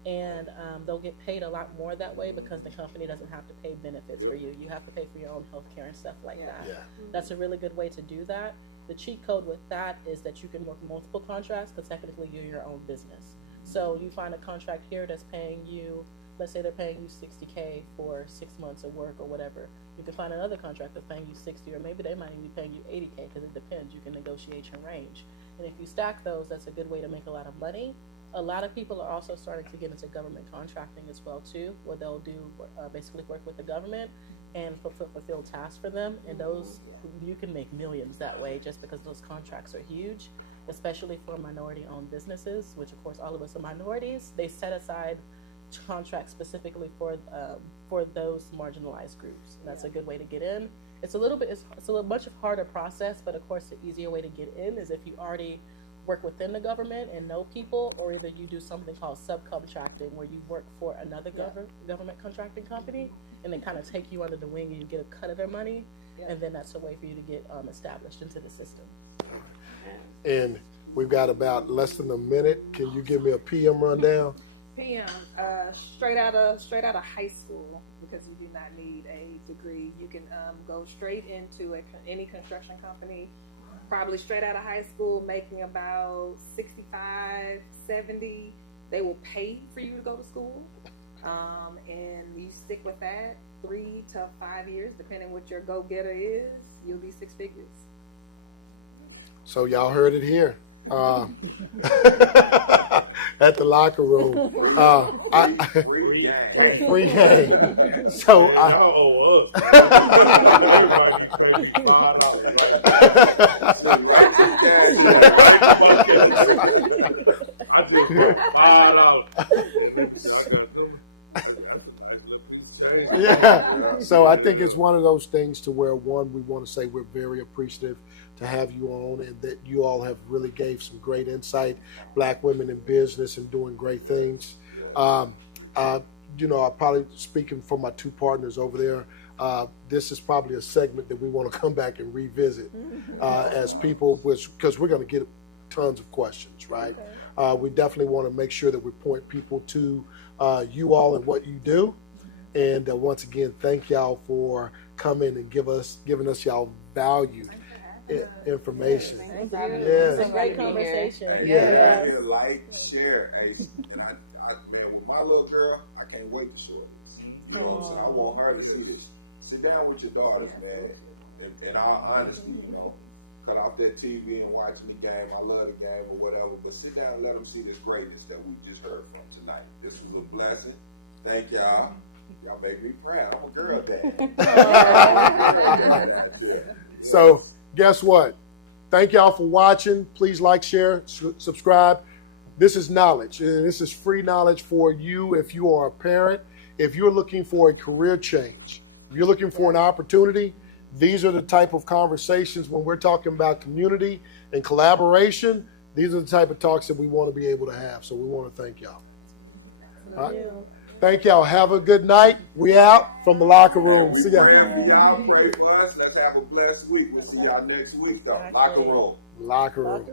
and they'll get paid a lot more that way because the company doesn't have to pay benefits for you. You have to pay for your own health care and stuff like that. Yeah. That's a really good way to do that. The cheat code with that is that you can work multiple contracts because technically you're your own business. So you find a contract here that's paying you, let's say they're paying you $60K for 6 months of work or whatever. You can find another contract that's paying you 60, or maybe they might even be paying you 80K because it depends. You can negotiate your range. And if you stack those, that's a good way to make a lot of money. A lot of people are also starting to get into government contracting as well too, where they'll do basically work with the government and fulfill tasks for them. And those, you can make millions that way just because those contracts are huge, especially for minority-owned businesses, which of course all of us are minorities. They set aside contracts specifically for those marginalized groups. And that's a good way to get in. It's a much harder process, but of course the easier way to get in is if you already work within the government and know people, or either you do something called subcontracting, where you work for another government contracting company, and they kind of take you under the wing and you get a cut of their money, and then that's a way for you to get established into the system. And we've got about less than a minute. Can you give me a PM rundown? PM, straight out of high school, because you do not need a degree. You can go straight into any construction company, probably straight out of high school, making about 65, 70. They will pay for you to go to school, and you stick with that 3 to 5 years, depending what your go-getter is. You'll be 6 figures. So y'all heard it here. At the locker room. Free game. So Y'all owe us. Everybody be paying $5. I just $5. yeah. So I think it's one of those things to where, one, we want to say we're very appreciative to have you on, and that you all have really gave some great insight. Black women in business and doing great things. I'm probably speaking for my two partners over there. This is probably a segment that we want to come back and revisit as people, because we're going to get tons of questions, right? Okay. We definitely want to make sure that we point people to you all and what you do. And once again, thank y'all for coming and giving us y'all value. Information. Thank you. Yes. It's a great conversation. Yeah. Yeah. Like, share, and I, man, with my little girl, I can't wait to show this. You know what I'm saying? I want her to see this. Sit down with your daughters, man, in all honesty, cut off that TV and watch the game. I love the game or whatever, but sit down and let them see this greatness that we just heard from tonight. This was a blessing. Thank y'all. Y'all make me proud. I'm a girl dad. So, guess what? Thank y'all for watching. Please like, share, subscribe. This is knowledge, and this is free knowledge for you if you are a parent, if you're looking for a career change, if you're looking for an opportunity. These are the type of conversations when we're talking about community and collaboration. These are the type of talks that we want to be able to have. So we want to thank y'all. All right. Thank y'all. Have a good night. We out from the locker room. See y'all. Y'all pray for us. Let's have a blessed week. We'll see y'all next week, though. Locker room. Locker room.